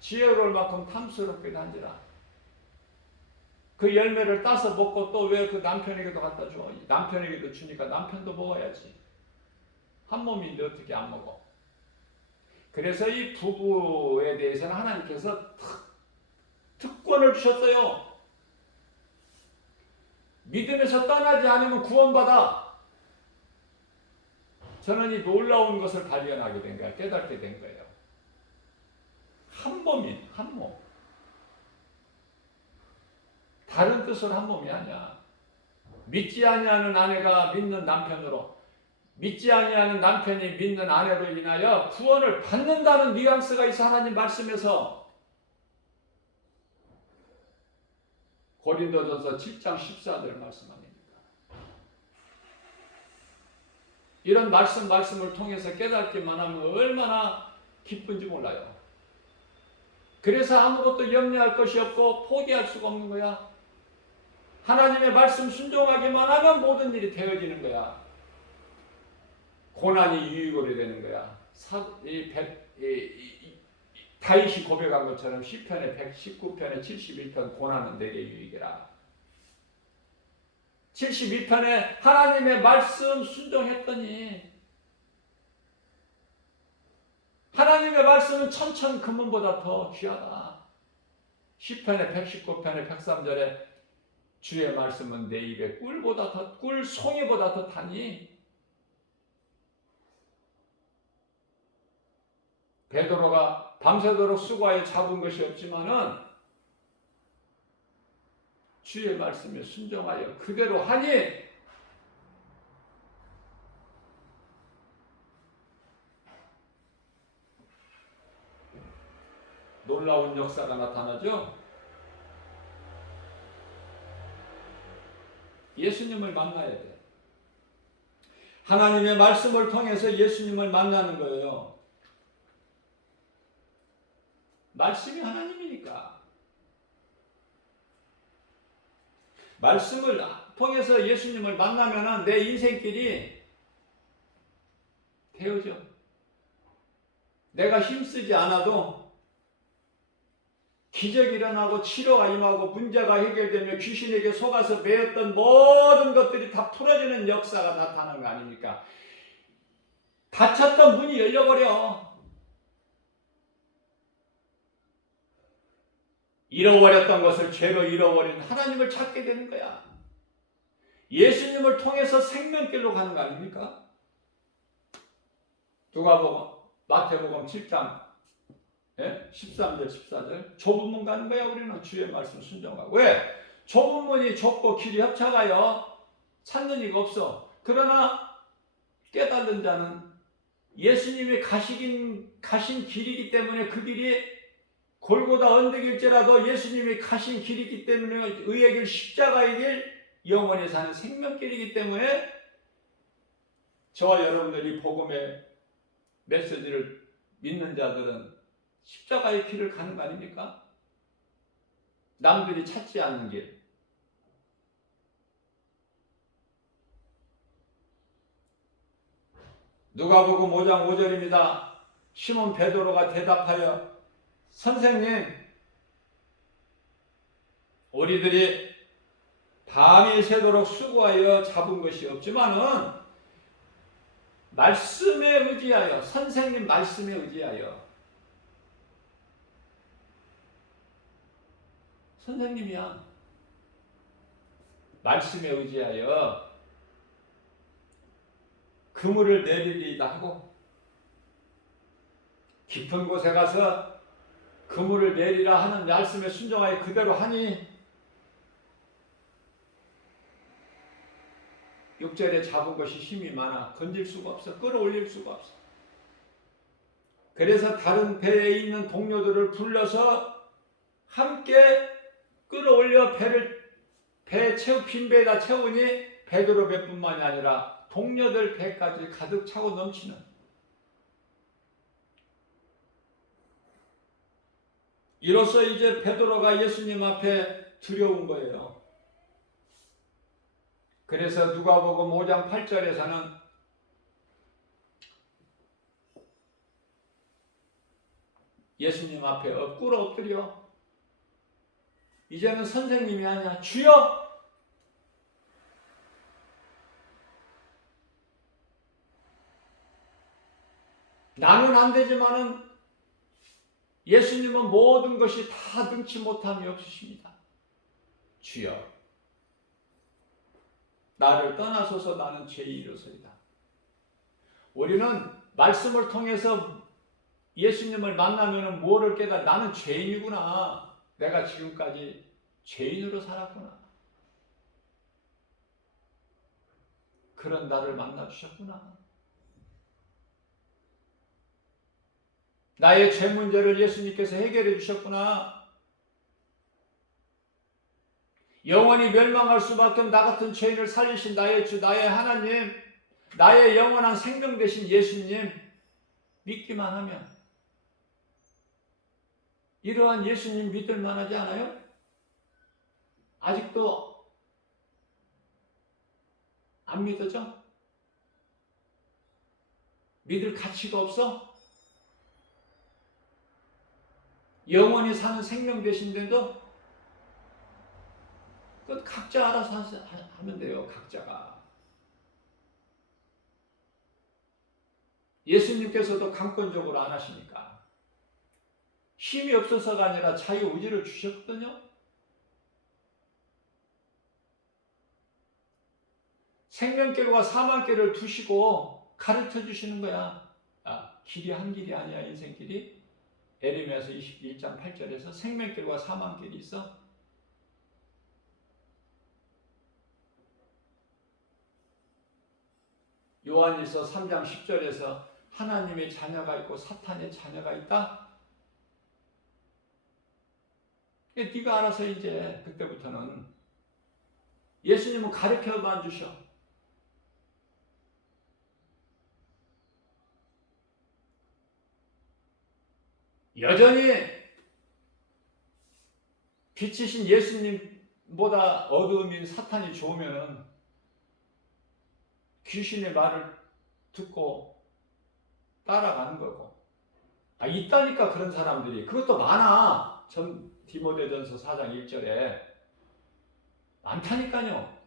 지혜로울 만큼 탐스럽게 한지라. 그 열매를 따서 먹고 또 왜 그 남편에게도 갖다 줘? 남편에게도 주니까 남편도 먹어야지. 한 몸인데 어떻게 안 먹어? 그래서 이 부부에 대해서는 하나님께서 특권을 주셨어요. 믿음에서 떠나지 않으면 구원받아. 저는 이 놀라운 것을 발견하게 된 거야. 깨닫게 된 거예요. 한 몸인, 한 몸. 다른 뜻으로 한 몸이 아니야. 믿지 아니하는 아내가 믿는 남편으로, 믿지 아니하는 남편이 믿는 아내로 인하여 구원을 받는다는 뉘앙스가 있어. 하나님 말씀에서 고린도전서 7장 14절 말씀 아닙니까? 이런 말씀을 통해서 깨닫기만 하면 얼마나 기쁜지 몰라요. 그래서 아무것도 염려할 것이 없고 포기할 수가 없는 거야. 하나님의 말씀 순종하기만 하면 모든 일이 되어지는 거야. 고난이 유익으로 되는 거야. 다윗이 고백한 것처럼 시편의 119편의 71편 고난은 내게 유익이라. 72편에 하나님의 말씀 순종했더니, 하나님의 말씀은 천천 금은보다 더 귀하다. 시편의 119편의 103절에 주의 말씀은 내 입에 꿀 송이보다 더 타니 베드로가 밤새도록 수고하여 잡은 것이 없지만은 주의 말씀에 순종하여 그대로 하니 놀라운 역사가 나타나죠. 예수님을 만나야 돼. 하나님의 말씀을 통해서 예수님을 만나는 거예요. 말씀이 하나님이니까. 말씀을 통해서 예수님을 만나면 내 인생길이 되어져. 내가 힘쓰지 않아도 기적이 일어나고 치료가 임하고 문제가 해결되며 귀신에게 속아서 매였던 모든 것들이 다 풀어지는 역사가 나타나는 거 아닙니까? 닫혔던 문이 열려버려. 잃어버렸던 것을 죄로 잃어버린 하나님을 찾게 되는 거야. 예수님을 통해서 생명길로 가는 거 아닙니까? 누가복음, 마태복음 7장 13절 14절 좁은 문 가는 거야. 우리는 주의 말씀 순종하고. 왜? 좁은 문이 좁고 길이 협착하여 찾는 이가 없어. 그러나 깨달은 자는 예수님이 가신 길이기 때문에 그 길이 골고다 언덕일지라도 예수님이 가신 길이기 때문에 의의 길 십자가의 길 영원히 사는 생명길이기 때문에 저와 여러분들이 복음의 메시지를 믿는 자들은 십자가의 길을 가는 거 아닙니까? 남들이 찾지 않는 길. 누가복음 5장 5절입니다. 시몬 베드로가 대답하여 선생님, 우리들이 밤이 새도록 수고하여 잡은 것이 없지만은 말씀에 의지하여, 선생님 말씀에 의지하여. 선생님이야. 말씀에 의지하여 그물을 내리리다 하고 깊은 곳에 가서 그물을 내리라 하는 말씀에 순종하여 그대로 하니 6절에 잡은 것이 힘이 많아 건질 수가 없어. 끌어올릴 수가 없어. 그래서 다른 배에 있는 동료들을 불러서 함께 끌어올려 빈 배에다 채우니 베드로 배뿐만이 아니라 동료들 배까지 가득 차고 넘치는. 이로써 이제 베드로가 예수님 앞에 두려운 거예요. 그래서 누가복음 5장 8절에서는 예수님 앞에 꿇어 엎드려. 이제는 선생님이 아니야. 주여! 나는 안 되지만은 예수님은 모든 것이 다 능치 못함이 없으십니다. 주여, 나를 떠나소서. 나는 죄인이로소이다. 우리는 말씀을 통해서 예수님을 만나면 뭐를 깨달아? 나는 죄인이구나. 내가 지금까지 죄인으로 살았구나. 그런 나를 만나주셨구나. 나의 죄 문제를 예수님께서 해결해 주셨구나. 영원히 멸망할 수밖에 없는 나 같은 죄인을 살리신 나의 주, 나의 하나님, 나의 영원한 생명 되신 예수님 믿기만 하면 이러한 예수님 믿을 만하지 않아요? 아직도 안 믿어져? 믿을 가치가 없어? 영원히 사는 생명 되신데도 그 각자 알아서 하면 돼요. 각자가. 예수님께서도 강권적으로 안 하시니까. 힘이 없어서가 아니라 자유의지를 주셨거든요. 생명길과 사망길을 두시고 가르쳐 주시는 거야. 길이 한 길이 아니야, 인생길이. 에레미야서 21장 8절에서 생명길과 사망길이 있어. 요한일서 3장 10절에서 하나님의 자녀가 있고 사탄의 자녀가 있다. 네가 알아서 이제 그때부터는 예수님은 가르쳐만 주셔. 여전히 빛이신 예수님보다 어두움인 사탄이 좋으면은 귀신의 말을 듣고 따라가는 거고. 있다니까 그런 사람들이. 그것도 많아. 디모데전서 4장 1절에 많다니까요.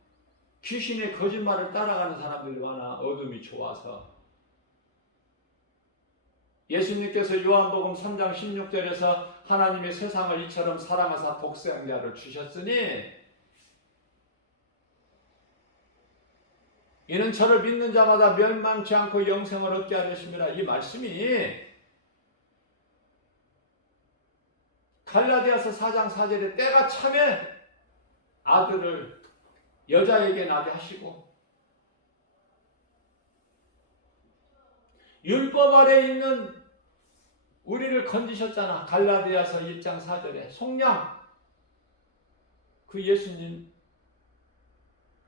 귀신의 거짓말을 따라가는 사람들이 많아. 어둠이 좋아서. 예수님께서 요한복음 3장 16절에서 하나님의 세상을 이처럼 사랑하사 독생자를 주셨으니 이는 저를 믿는 자마다 멸망치 않고 영생을 얻게 하려심이라. 이 말씀이 갈라디아서 4장 4절에 때가 차면 아들을 여자에게 나게 하시고 율법 아래 있는 우리를 건지셨잖아. 갈라디아서 1장 4절에 속량 그 예수님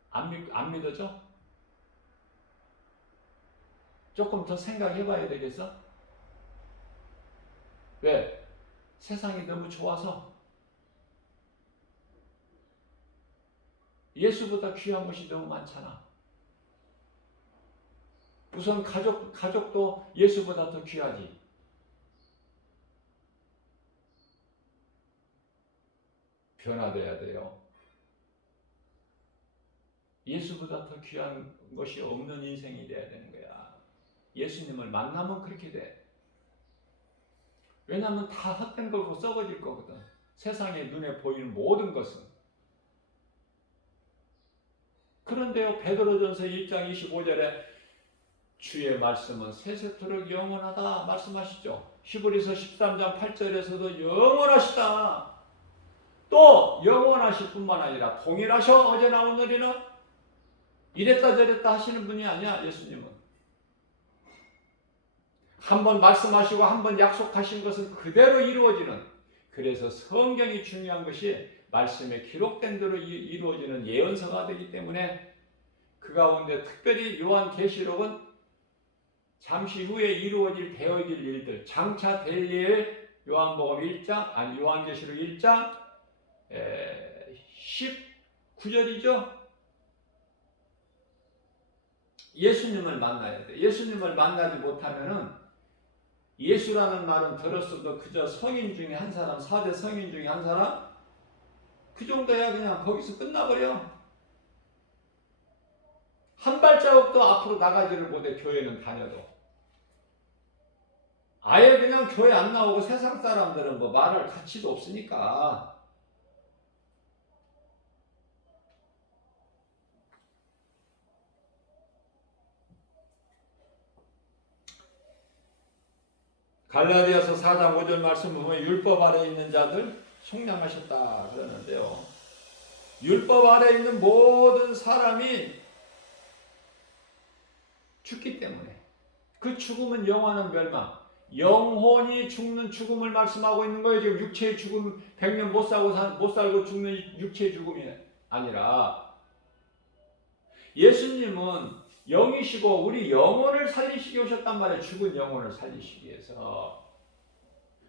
안 믿어져? 조금 더 생각해 봐야 되겠어? 왜? 세상이 너무 좋아서. 예수보다 귀한 것이 너무 많잖아. 우선 가족도 예수보다 더 귀하지. 변화돼야 돼요. 예수보다 더 귀한 것이 없는 인생이 돼야 되는 거야. 예수님을 만나면 그렇게 돼. 왜냐하면 다 헛된 걸로 썩어질 거거든. 세상에 눈에 보이는 모든 것은. 그런데요, 베드로전서 1장 25절에 주의 말씀은 세세토록 영원하다 말씀하시죠. 히브리서 13장 8절에서도 영원하시다. 또 영원하실 뿐만 아니라 동일하셔. 어제나 오늘이나 이랬다 저랬다 하시는 분이 아니야. 예수님은 한번 말씀하시고 한번 약속하신 것은 그대로 이루어지는, 그래서 성경이 중요한 것이 말씀에 기록된 대로 이루어지는 예언서가 되기 때문에 그 가운데 특별히 요한계시록은 잠시 후에 이루어질 되어질 일들, 장차 될 일, 요한계시록 1장 19절이죠. 예수님을 만나야 돼. 예수님을 만나지 못하면은 예수라는 말은 들었어도 그저 성인 중에 한 사람, 4대 성인 중에 한 사람, 그 정도야. 그냥 거기서 끝나버려. 한 발자국도 앞으로 나가지를 못해. 교회는 다녀도. 아예 그냥 교회 안 나오고 세상 사람들은 뭐 말할 가치도 없으니까. 갈라디아서 4장 5절 말씀 보면 율법 아래 있는 자들 속량하셨다 그러는데요. 율법 아래 있는 모든 사람이 죽기 때문에 그 죽음은 영원한 멸망, 영혼이 죽는 죽음을 말씀하고 있는 거예요. 지금 육체의 죽음, 100년 못 살고 죽는 육체의 죽음이 아니라 예수님은 영이시고 우리 영혼을 살리시기 오셨단 말이에요. 죽은 영혼을 살리시기 위해서.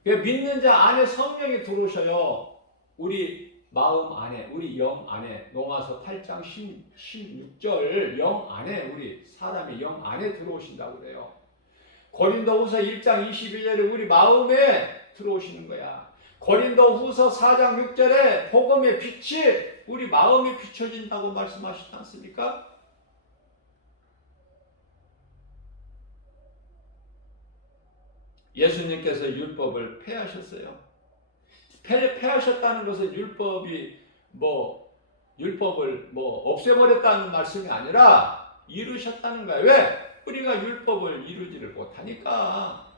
믿는 자 안에 성령이 들어오셔요. 우리 마음 안에, 우리 영 안에. 로마서 8장 16절 영 안에, 우리 사람의 영 안에 들어오신다고 그래요. 고린도후서 1장 21절에 우리 마음에 들어오시는 거야. 고린도후서 4장 6절에 복음의 빛이 우리 마음에 비춰진다고 말씀하시지 않습니까? 예수님께서 율법을 폐하셨어요. 폐하셨다는 것은 율법을 없애버렸다는 말씀이 아니라 이루셨다는 거예요. 왜? 우리가 율법을 이루지를 못하니까.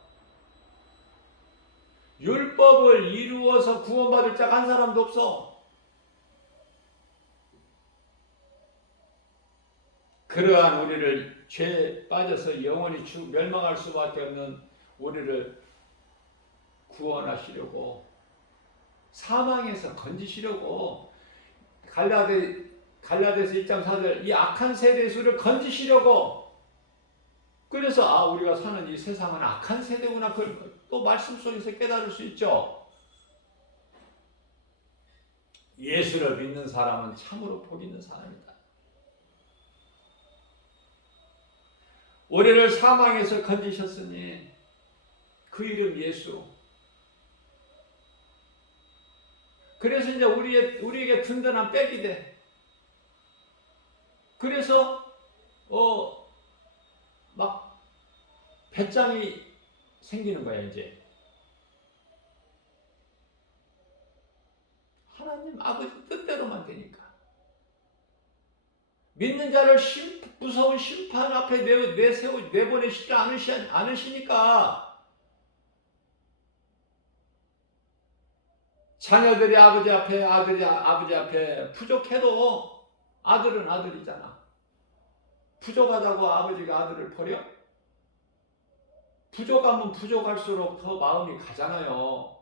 율법을 이루어서 구원받을 자가 한 사람도 없어. 그러한 우리를 죄에 빠져서 영원히 멸망할 수밖에 없는 우리를 구원하시려고, 사망에서 건지시려고, 갈라디아서 1장 4절, 이 악한 세대에서 우리를 건지시려고. 그래서 우리가 사는 이 세상은 악한 세대구나, 그걸 또 말씀 속에서 깨달을 수 있죠. 예수를 믿는 사람은 참으로 복 있는 사람이다. 우리를 사망에서 건지셨으니 그 이름 예수. 그래서 이제 우리에게 든든한 백이 돼. 그래서 막 배짱이 생기는 거야. 이제 하나님 아버지 뜻대로만 되니까. 믿는 자를 무서운 심판 앞에 내보내시지 않으시니까 자녀들이 아버지 앞에, 아들이 아버지 앞에 부족해도 아들은 아들이잖아. 부족하다고 아버지가 아들을 버려? 부족하면 부족할수록 더 마음이 가잖아요.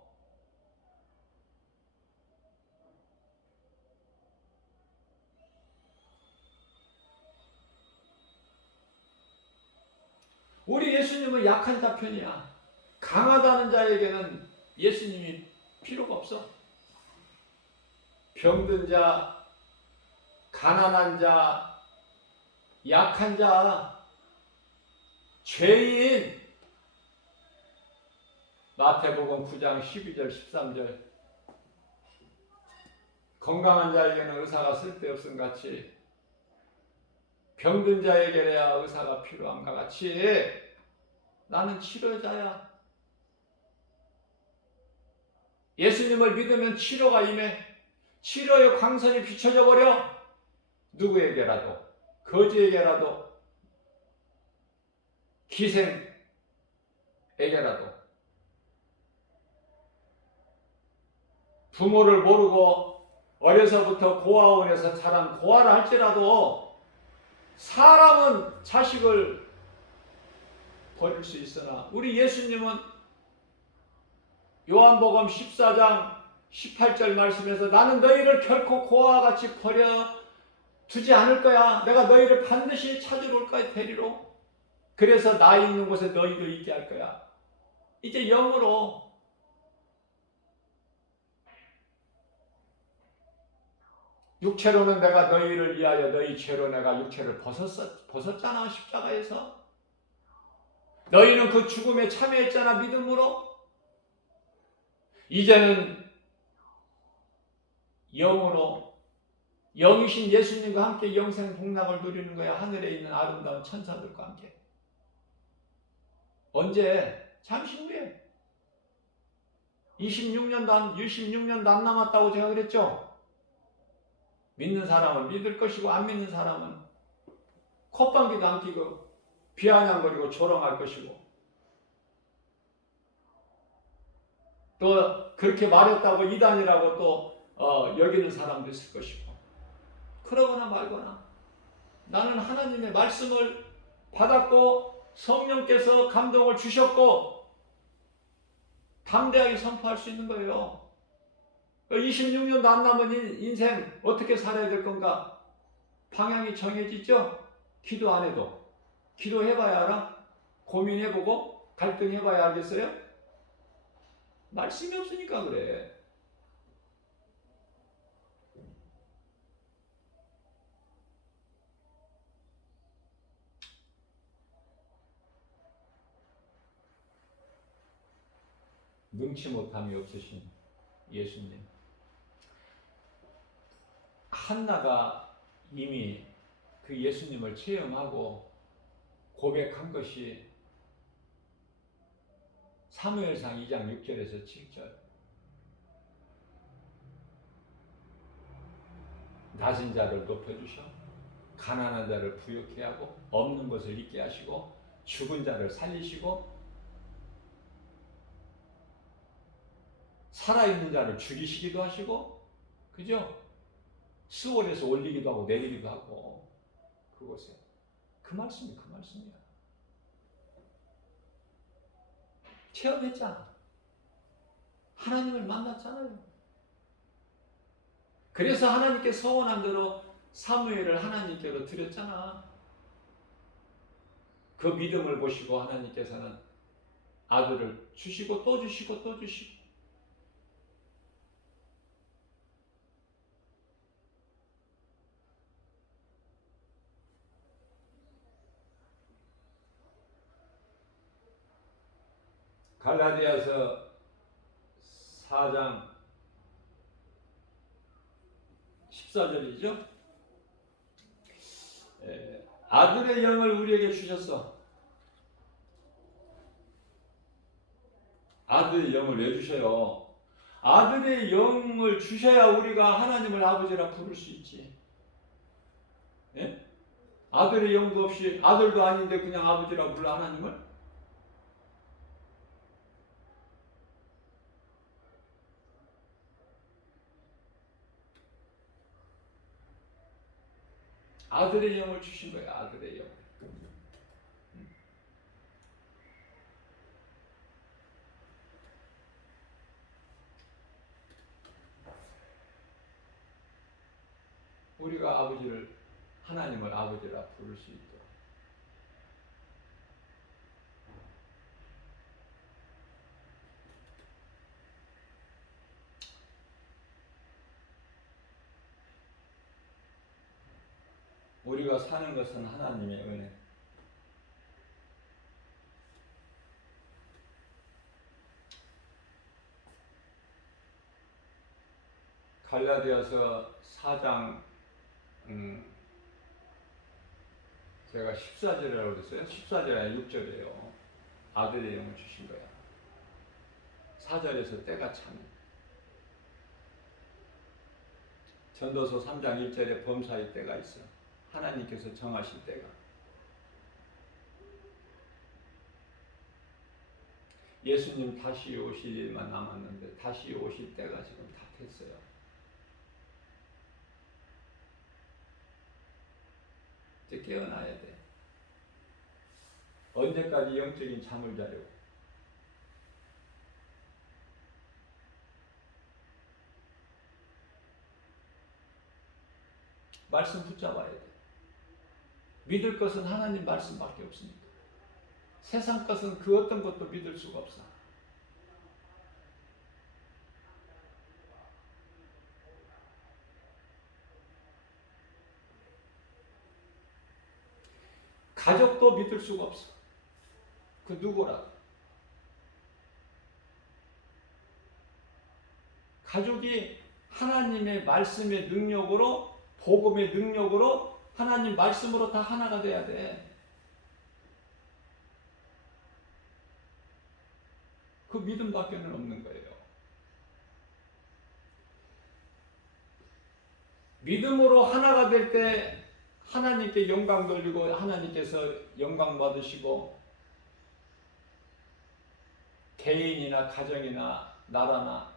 우리 예수님은 약한 자 편이야. 강하다는 자에게는 예수님이 필요가 없어. 병든 자, 가난한 자, 약한 자, 죄인. 마태복음 9장 12절 13절. 건강한 자에게는 의사가 쓸데없음 같이 병든 자에게야 의사가 필요함과 같이 나는 치료자야. 예수님을 믿으면 치료가 임해. 치료의 광선이 비춰져 버려. 누구에게라도, 거지에게라도, 기생에게라도. 부모를 모르고 어려서부터 고아원에서 자란 고아라 할지라도 사람은 자식을 버릴 수 있으나 우리 예수님은 요한복음 14장 18절 말씀에서 나는 너희를 결코 고아와 같이 버려 두지 않을 거야. 내가 너희를 반드시 찾으러 올 거야, 데리러. 그래서 나 있는 곳에 너희도 있게 할 거야. 이제 영으로. 육체로는 내가 너희를 위하여 너희 죄로 내가 육체를 벗었잖아, 십자가에서. 너희는 그 죽음에 참여했잖아, 믿음으로. 이제는 영으로, 영이신 예수님과 함께 영생 복락을 누리는 거야. 하늘에 있는 아름다운 천사들과 함께. 언제? 잠시 후에. 26년도 안 남았다고 제가 그랬죠? 믿는 사람은 믿을 것이고 안 믿는 사람은 콧방귀도 안 끼고 비아냥거리고 조롱할 것이고, 또 그렇게 말했다고 이단이라고 또 여기는 사람도 있을 것이고. 그러거나 말거나 나는 하나님의 말씀을 받았고 성령께서 감동을 주셨고 담대하게 선포할 수 있는 거예요. 26년도 안 남은 인생 어떻게 살아야 될 건가? 방향이 정해지죠? 기도 안 해도. 기도해봐야 알아? 고민해보고 갈등해봐야 알겠어요? 말씀이 없으니까 그래. 능치 못함이 없으신 예수님. 한나가 이미 그 예수님을 체험하고 고백한 것이 사무엘상 2장 6절에서 7절. 낮은 자를 높여주셔 가난한 자를 부유케 하고 없는 것을 있게 하시고 죽은 자를 살리시고 살아있는 자를 죽이시기도 하시고, 그죠? 수월에서 올리기도 하고 내리기도 하고, 그곳에. 그 말씀이야. 체험했잖아. 하나님을 만났잖아요. 그래서 하나님께 서원한 대로 사무엘을 하나님께로 드렸잖아. 그 믿음을 보시고 하나님께서는 아들을 주시고 또 주시고 또 주시고. 갈라디아서 4장 14절이죠. 아들의 영을 우리에게 주셨어. 아들의 영을 왜 주셔요? 아들의 영을 주셔야 우리가 하나님을 아버지라 부를 수 있지. 예? 아들의 영도 없이 아들도 아닌데 그냥 아버지라 불러 하나님을? 아들의 영을 주신 거예요. 아들의 영. 우리가 아버지를 하나님을 아버지라 부를 수 있도록. 우리가 사는 것은 하나님의 은혜. 갈라디아서 4장 제가 14절이라고 그랬어요. 14절이 아니라 6절이에요. 아들의 영을 주신 거야. 4절에서 때가 참. 전도서 3장 1절에 범사의 때가 있어. 하나님께서 정하신 때가. 예수님 다시 오실 일만 남았는데 다시 오실 때가 지금 다 됐어요. 이제 깨어나야 돼. 언제까지 영적인 잠을 자려고? 말씀 붙잡아야 돼. 믿을 것은 하나님 말씀밖에 없으니까. 세상 것은 그 어떤 것도 믿을 수가 없어. 가족도 믿을 수가 없어. 그 누구라도. 가족이 하나님의 말씀의 능력으로, 복음의 능력으로, 하나님 말씀으로 다 하나가 돼야 돼. 그 믿음밖에는 없는 거예요. 믿음으로 하나가 될 때 하나님께 영광 돌리고 하나님께서 영광 받으시고, 개인이나 가정이나 나라나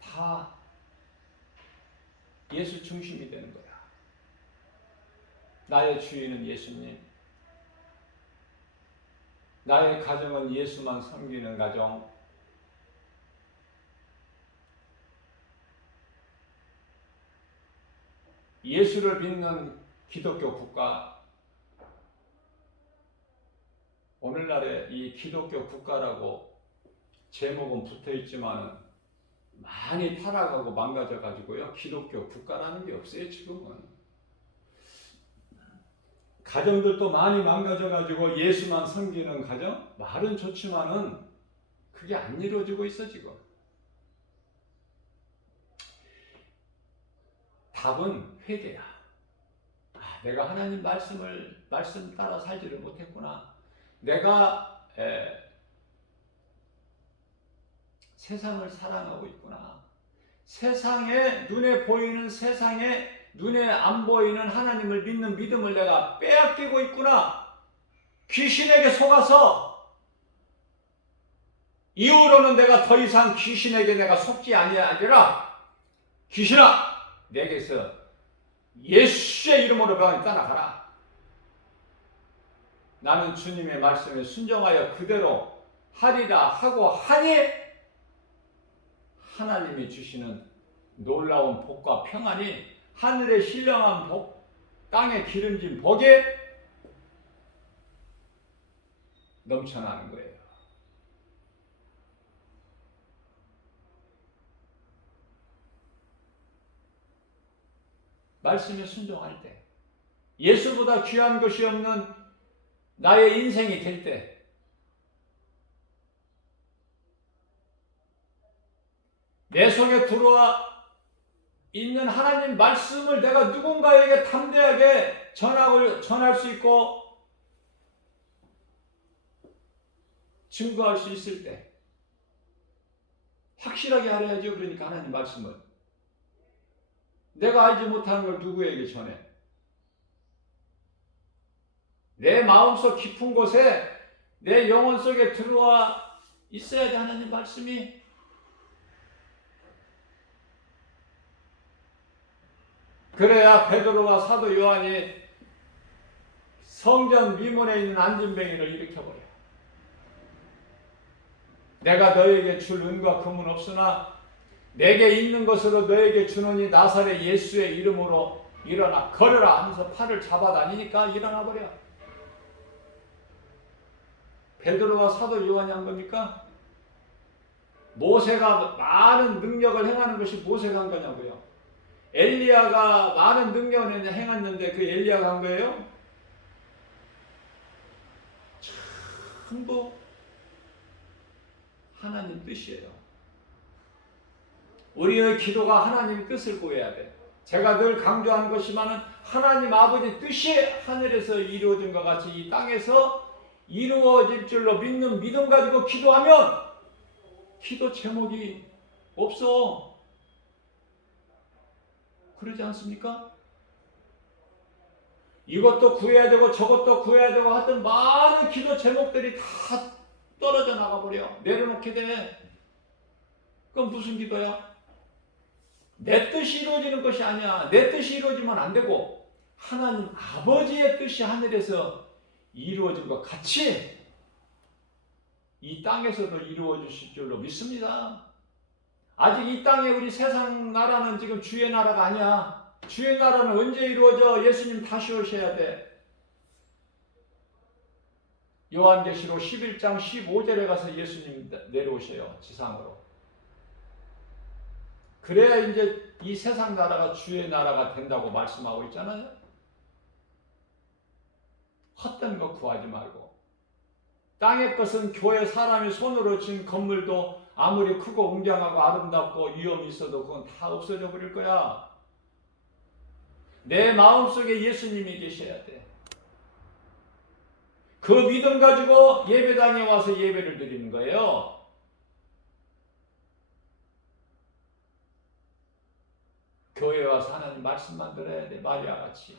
다 예수 중심이 되는 거야. 나의 주인은 예수님, 나의 가정은 예수만 섬기는 가정, 예수를 믿는 기독교 국가. 오늘날에 이 기독교 국가라고 제목은 붙어있지만 많이 타락하고 망가져가지고요, 기독교 국가라는 게 없어요. 지금은 가정들도 많이 망가져가지고 예수만 섬기는 가정, 말은 좋지만은 그게 안 이루어지고 있어. 지금 답은 회개야. 내가 하나님 말씀 따라 살지를 못했구나. 내가 세상을 사랑하고 있구나. 세상에, 눈에 보이는 세상에, 눈에 안 보이는 하나님을 믿는 믿음을 내가 빼앗기고 있구나. 귀신에게 속아서 이후로는 내가 더 이상 귀신에게 내가 속지 아니하리라. 귀신아, 내게서 예수의 이름으로 병이 떠나가라. 나는 주님의 말씀에 순종하여 그대로 하리라 하고 하니 하나님이 주시는 놀라운 복과 평안이 하늘의 신령한 복, 땅에 기름진 복에 넘쳐나는 거예요. 말씀에 순종할 때, 예수보다 귀한 것이 없는 나의 인생이 될 때, 내 속에 들어와 있는 하나님 말씀을 내가 누군가에게 담대하게 전할 수 있고 증거할 수 있을 때 확실하게 알아야죠. 그러니까 하나님 말씀을 내가 알지 못하는 걸 누구에게 전해? 내 마음속 깊은 곳에 내 영혼 속에 들어와 있어야지 하나님 말씀이. 그래야 베드로와 사도 요한이 성전 미문에 있는 안진뱅이를 일으켜버려. 내가 너에게 줄 은과 금은 없으나 내게 있는 것으로 너에게 주노니 나사렛 예수의 이름으로 일어나 걸으라 하면서 팔을 잡아다니니까 일어나 버려. 베드로와 사도 요한이 한 겁니까? 모세가 많은 능력을 행하는 것이 모세가 한 거냐고요. 엘리야가 많은 능력을 행했는데 그 엘리야가 한 거예요? 전부 하나님 뜻이에요. 우리의 기도가 하나님 뜻을 구해야 돼. 제가 늘 강조하는 것이지만 하나님 아버지 뜻이 하늘에서 이루어진 것 같이 이 땅에서 이루어질 줄로 믿는 믿음 가지고 기도하면 기도 제목이 없어. 그러지 않습니까? 이것도 구해야 되고 저것도 구해야 되고 하던 많은 기도 제목들이 다 떨어져 나가버려. 내려놓게 돼. 그건 무슨 기도야? 내 뜻이 이루어지는 것이 아니야. 내 뜻이 이루어지면 안 되고 하나님 아버지의 뜻이 하늘에서 이루어진 것 같이 이 땅에서도 이루어 주실 줄로 믿습니다. 아직 이 땅에 우리 세상 나라는 지금 주의 나라가 아니야. 주의 나라는 언제 이루어져? 예수님 다시 오셔야 돼. 요한계시록 11장 15절에 가서 예수님 내려오셔요. 지상으로. 그래야 이제 이 세상 나라가 주의 나라가 된다고 말씀하고 있잖아요. 헛된 거 구하지 말고. 땅의 것은 교회 사람이 손으로 지은 건물도 아무리 크고 웅장하고 아름답고 위험이 있어도 그건 다 없어져 버릴 거야. 내 마음속에 예수님이 계셔야 돼. 그 믿음 가지고 예배당에 와서 예배를 드리는 거예요. 교회에 와서 하나님 말씀만 들어야 돼. 마리아 같이.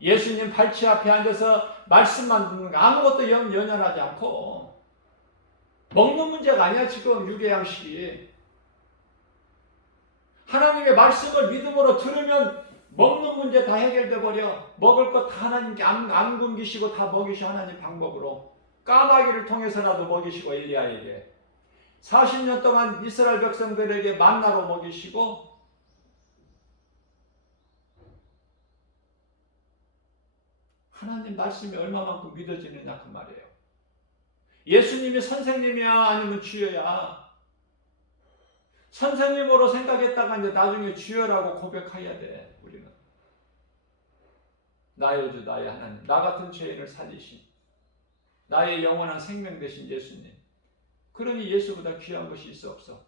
예수님 발치 앞에 앉아서 말씀만 듣는 거 아무것도 연연하지 않고. 먹는 문제가 아니야 지금 유괴양식이. 하나님의 말씀을 믿음으로 들으면 먹는 문제 다 해결돼 버려. 먹을 것 다 하나님께 안 굶기시고 다 먹이셔. 하나님 방법으로. 까마귀를 통해서라도 먹이시고 엘리야에게 40년 동안 이스라엘 백성들에게 만나로 먹이시고 하나님 말씀이 얼마만큼 믿어지느냐 그 말이에요. 예수님이 선생님이야 아니면 주여야. 선생님으로 생각했다가 이제 나중에 주여라고 고백해야 돼. 우리는 나의 주 나의 하나님, 나 같은 죄인을 살리신 나의 영원한 생명 되신 예수님. 그러니 예수보다 귀한 것이 있어 없어?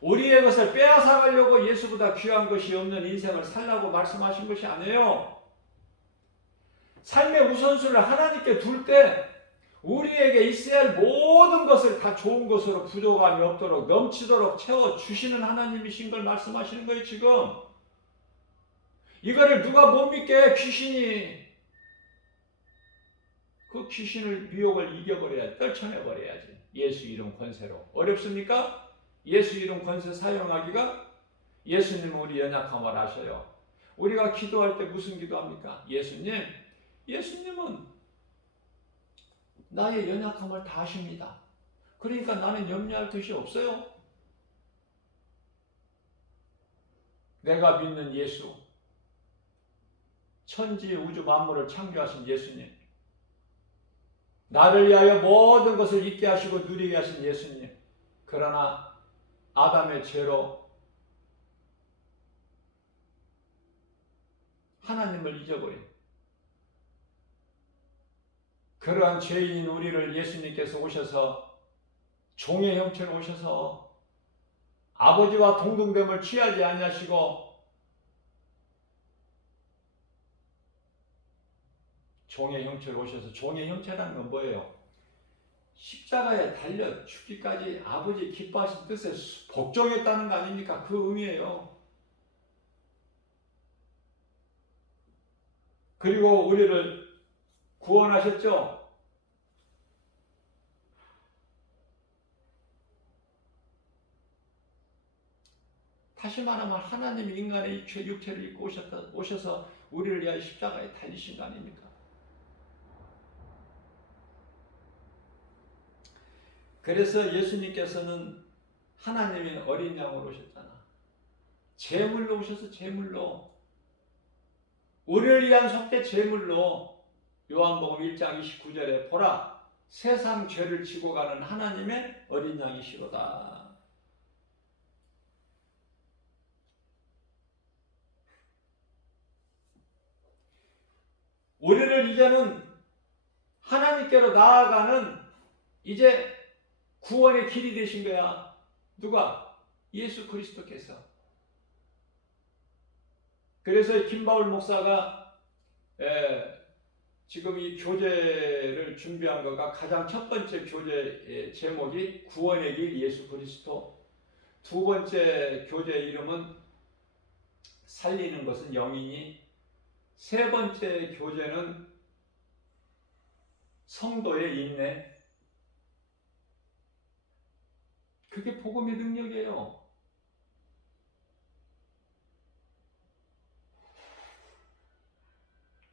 우리의 것을 빼앗아가려고 예수보다 귀한 것이 없는 인생을 살라고 말씀하신 것이 아니에요. 삶의 우선순위를 하나님께 둘 때 우리에게 있어야 할 모든 것을 다 좋은 것으로 부족함이 없도록 넘치도록 채워주시는 하나님이신 걸 말씀하시는 거예요 지금. 이거를 누가 못 믿게 귀신이 그 귀신을 미혹을 이겨버려야 떨쳐내버려야지. 예수 이름 권세로. 어렵습니까? 예수 이름 권세 사용하기가? 예수님은 우리 연약함을 아셔요. 우리가 기도할 때 무슨 기도합니까? 예수님은 나의 연약함을 다 아십니다. 그러니까 나는 염려할 것이 없어요. 내가 믿는 예수, 천지 우주 만물을 창조하신 예수님, 나를 위하여 모든 것을 잊게 하시고 누리게 하신 예수님. 그러나 아담의 죄로 하나님을 잊어버린 그러한 죄인인 우리를 예수님께서 오셔서 종의 형체로 오셔서 아버지와 동등됨을 취하지 아니하시고 종의 형체로 오셔서, 종의 형체라는 건 뭐예요? 십자가에 달려 죽기까지 아버지 기뻐하신 뜻에 복종했다는 거 아닙니까? 그 의미예요. 그리고 우리를 구원하셨죠? 다시 말하면 하나님이 인간의 육체를 입고 오셔서 우리를 위하여 십자가에 달리신 거 아닙니까? 그래서 예수님께서는 하나님의 어린 양으로 오셨잖아. 제물로 오셔서 제물로, 우리를 위한 속죄 제물로. 요한복음 1장 29절에 보라 세상 죄를 지고 가는 하나님의 어린 양이시로다. 우리를 이제는 하나님께로 나아가는 이제 구원의 길이 되신 거야. 누가? 예수 그리스도께서. 그래서 김바울 목사가 지금 이 교재를 준비한 거가 가장 첫 번째 교재 제목이 구원의 길 예수 그리스도, 두 번째 교재 이름은 살리는 것은 영이니, 세 번째 교재는 성도의 인내. 그게 복음의 능력이에요.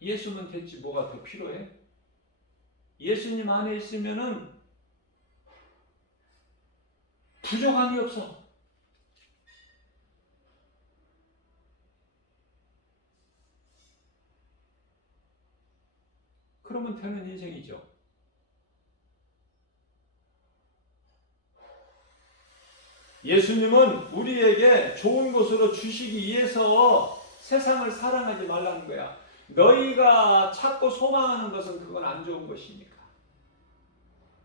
예수는 됐지 뭐가 더 필요해? 예수님 안에 있으면은 부족함이 없어. 그러면 되는 인생이죠. 예수님은 우리에게 좋은 것으로 주시기 위해서 세상을 사랑하지 말라는 거야. 너희가 찾고 소망하는 것은 그건 안 좋은 것이니까.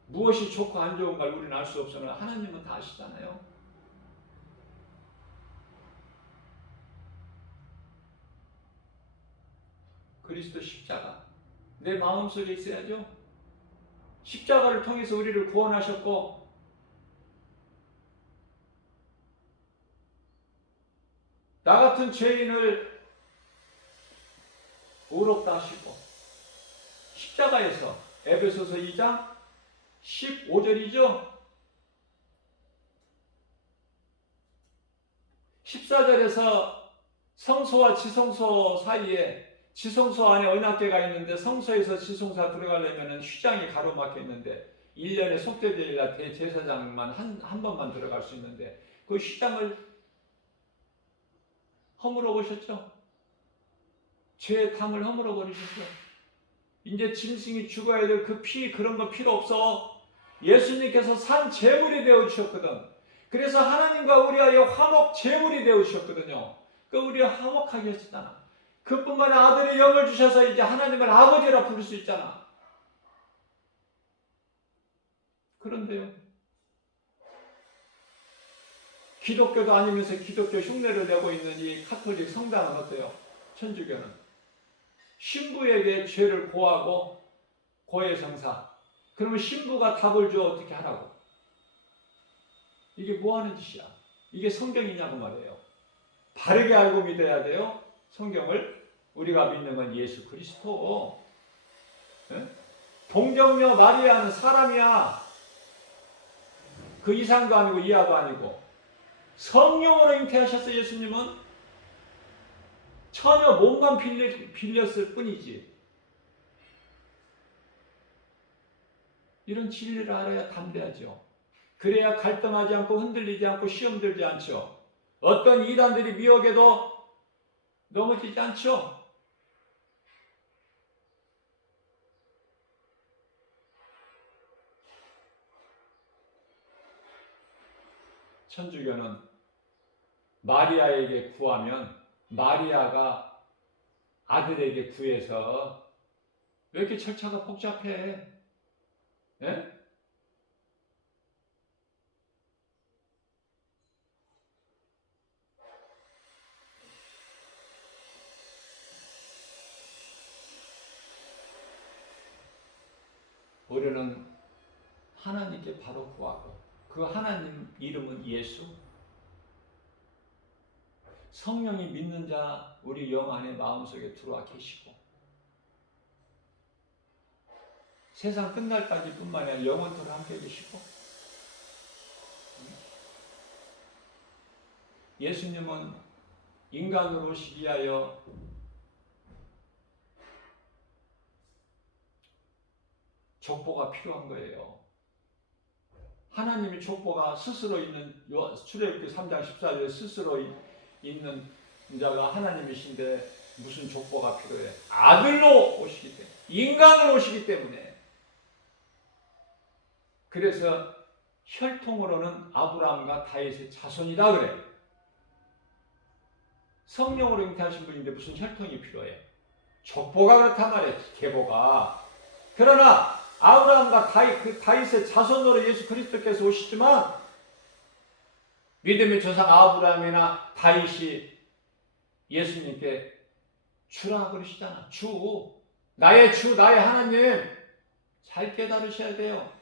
무엇이 좋고 안 좋은가를 우리는 알 수 없으나 하나님은 다 아시잖아요. 그리스도 십자가 내 마음속에 있어야죠. 십자가를 통해서 우리를 구원하셨고, 나 같은 죄인을 의롭다 하시고, 십자가에서 에베소서 2장 15절이죠. 14절에서 성소와 지성소 사이에, 지성소 안에 언약궤가 있는데 성소에서 지성소 들어가려면 휘장이 가로막혀 있는데 1년에 속죄제일날 대제사장만 한 번만 들어갈 수 있는데 그 휘장을 허물어 보셨죠? 죄의 탕을 허물어 버리셨죠? 이제 짐승이 죽어야 될 그 피, 그런 거 필요 없어. 예수님께서 산 제물이 되어 주셨거든. 그래서 하나님과 우리와의 화목 제물이 되어 주셨거든요. 그 우리가 화목하게 하시잖아. 그뿐만 아니라 아들의 영을 주셔서 이제 하나님을 아버지라 부를 수 있잖아. 그런데요, 기독교도 아니면서 기독교 흉내를 내고 있는 이 카톨릭 성당은 어때요? 천주교는 신부에게 죄를 고하고 고해성사. 그러면 신부가 답을 줘. 어떻게 하라고? 이게 뭐 하는 짓이야? 이게 성경이냐고 말이에요. 바르게 알고 믿어야 돼요. 성경을. 우리가 믿는 건 예수 그리스도. 네? 동정녀 마리아는 사람이야. 그 이상도 아니고 이하도 아니고. 성령으로 잉태하셨어요. 예수님은 처녀 몸만 빌렸을 뿐이지. 이런 진리를 알아야 담대하죠. 그래야 갈등하지 않고 흔들리지 않고 시험 들지 않죠. 어떤 이단들이 미혹에도 넘어지지 않죠. 천주교는 마리아에게 구하면 마리아가 아들에게 구해서 왜 이렇게 절차가 복잡해? 예? 우리는 하나님께 바로 구하고 그 하나님 이름은 예수. 성령이 믿는 자 우리 영 안에 마음속에 들어와 계시고 세상 끝날까지 뿐만 아니라 영원토록 함께 계시고 예수님은 인간으로 오시기 위하여 족보가 필요한 거예요. 하나님의 족보가 스스로 있는 출애굽기 3장 14절에 스스로 있는 자가 하나님이신데 무슨 족보가 필요해? 아들로 오시기 때문에, 인간으로 오시기 때문에. 그래서 혈통으로는 아브라함과 다윗의 자손이다 그래. 성령으로 잉태하신 분인데 무슨 혈통이 필요해? 족보가 그렇단 말이야. 계보가. 그러나 아브라함과 다윗의 자손으로 예수 그리스도께서 오시지만 믿음의 조상 아브라함이나 다윗이 예수님께 주라 그러시잖아. 주. 나의 주, 나의 하나님. 잘 깨달으셔야 돼요.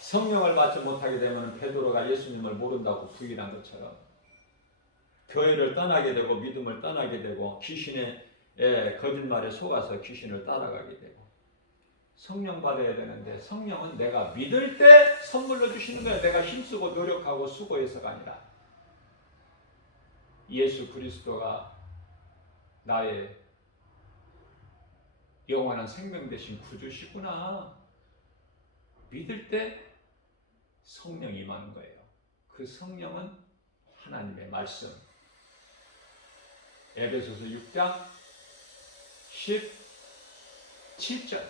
성령을 받지 못하게 되면 베드로가 예수님을 모른다고 부인한 것처럼 교회를 떠나게 되고 믿음을 떠나게 되고 귀신의 거짓말에 속아서 귀신을 따라가게 되고 성령 받아야 되는데 성령은 내가 믿을 때 선물로 주시는 거야. 내가 힘쓰고 노력하고 수고해서가 아니라 예수 그리스도가 나의 영원한 생명 되신 구주시구나. 믿을 때 성령이 임하는 거예요. 그 성령은 하나님의 말씀. 에베소서 6장 17절.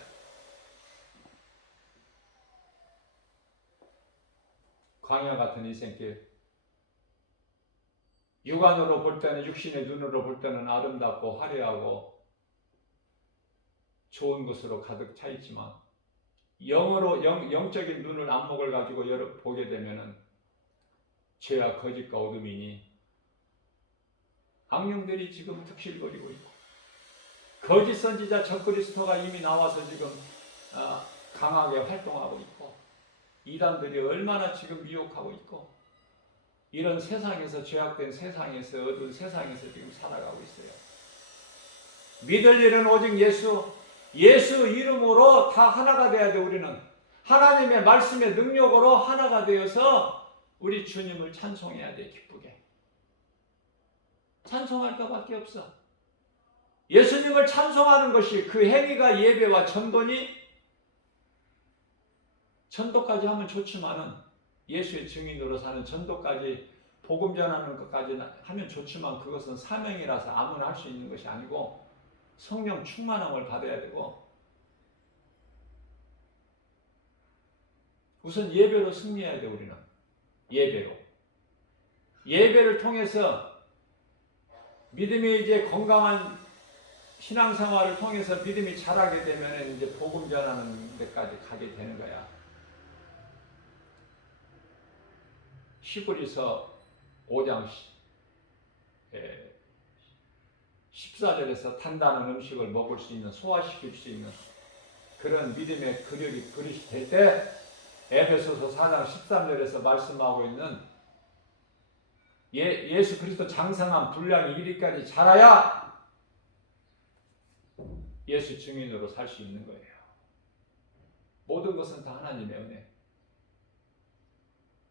광야 같은 인생길. 육안으로 볼 때는 육신의 눈으로 볼 때는 아름답고 화려하고 좋은 것으로 가득 차 있지만 영으로 영적인 눈을 안목을 가지고 보게 되면은 죄와 거짓과 어둠이니 악령들이 지금 특실거리고 있고 거짓 선지자 적그리스도가 이미 나와서 지금 강하게 활동하고 있고 이단들이 얼마나 지금 미혹하고 있고 이런 세상에서 죄악된 세상에서 어두운 세상에서 지금 살아가고 있어요. 믿을 일은 오직 예수 이름으로 다 하나가 돼야 돼. 우리는 하나님의 말씀의 능력으로 하나가 되어서 우리 주님을 찬송해야 돼. 기쁘게 찬송할 것밖에 없어. 예수님을 찬송하는 것이 그 행위가 예배와 전도니 전도까지 하면 좋지만은 예수의 증인으로 사는 전도까지 복음 전하는 것까지 하면 좋지만 그것은 사명이라서 아무나 할 수 있는 것이 아니고 성령 충만함을 받아야 되고 우선 예배로 승리해야 돼. 우리는 예배를 통해서 믿음의 이제 건강한 신앙생활을 통해서 믿음이 자라게 되면 이제 복음 전하는 데까지 가게 되는 거야. 히브리서 5장 14절에서 단단한 음식을 먹을 수 있는, 소화시킬 수 있는 그런 믿음의 그릇이 될 때 에베소서 4장 13절에서 말씀하고 있는 예수 그리스도 장성한 분량이 이리까지 자라야 예수 증인으로 살 수 있는 거예요. 모든 것은 다 하나님의 은혜.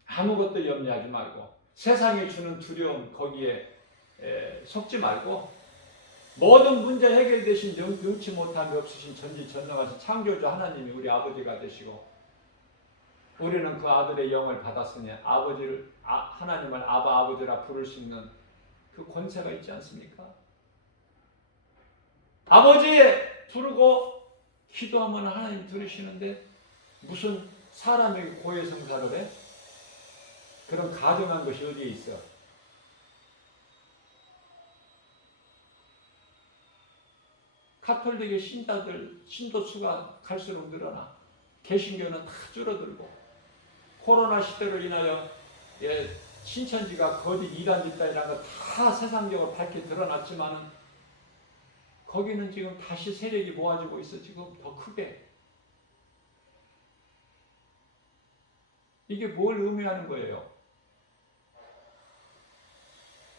아무것도 염려하지 말고 세상이 주는 두려움 거기에 속지 말고 모든 문제 해결되신 능치 못함이 없으신 전지전능하신 창조주 하나님이 우리 아버지가 되시고 우리는 그 아들의 영을 받았으니 하나님을 아바 아버지라 부를 수 있는 그 권세가 있지 않습니까? 아버지 부르고 기도하면 하나님 들으시는데 무슨 사람에게 고해성사를 해? 그런 가증한 것이 어디에 있어? 카톨릭의 신도 수가 갈수록 늘어나. 개신교는 다 줄어들고 코로나 시대로 인하여 신천지가 거짓 이단 집단이라는 거 다 세상적으로 밝게 드러났지만은 거기는 지금 다시 세력이 모아지고 있어. 지금 더 크게. 이게 뭘 의미하는 거예요?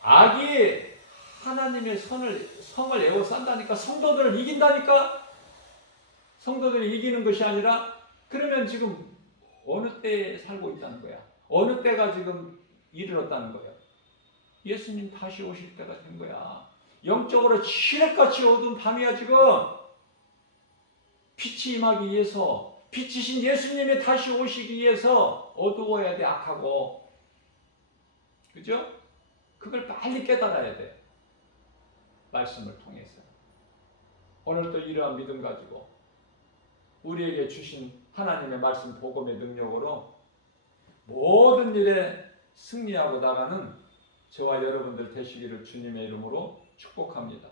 악이 하나님의 성을 에워싼다니까. 성도들을 이긴다니까. 성도들이 이기는 것이 아니라 그러면 지금 어느 때에 살고 있다는 거야? 어느 때가 지금 이르렀다는 거예요? 예수님 다시 오실 때가 된 거야. 영적으로 칠흑같이 어두운 밤이야 지금. 빛이 임하기 위해서, 빛이신 예수님이 다시 오시기 위해서 어두워야 돼. 악하고. 그죠? 그걸 빨리 깨달아야 돼. 말씀을 통해서. 오늘도 이러한 믿음 가지고 우리에게 주신 하나님의 말씀 복음의 능력으로 모든 일에 승리하고 나가는 저와 여러분들 되시기를 주님의 이름으로 축복합니다.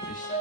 그리스도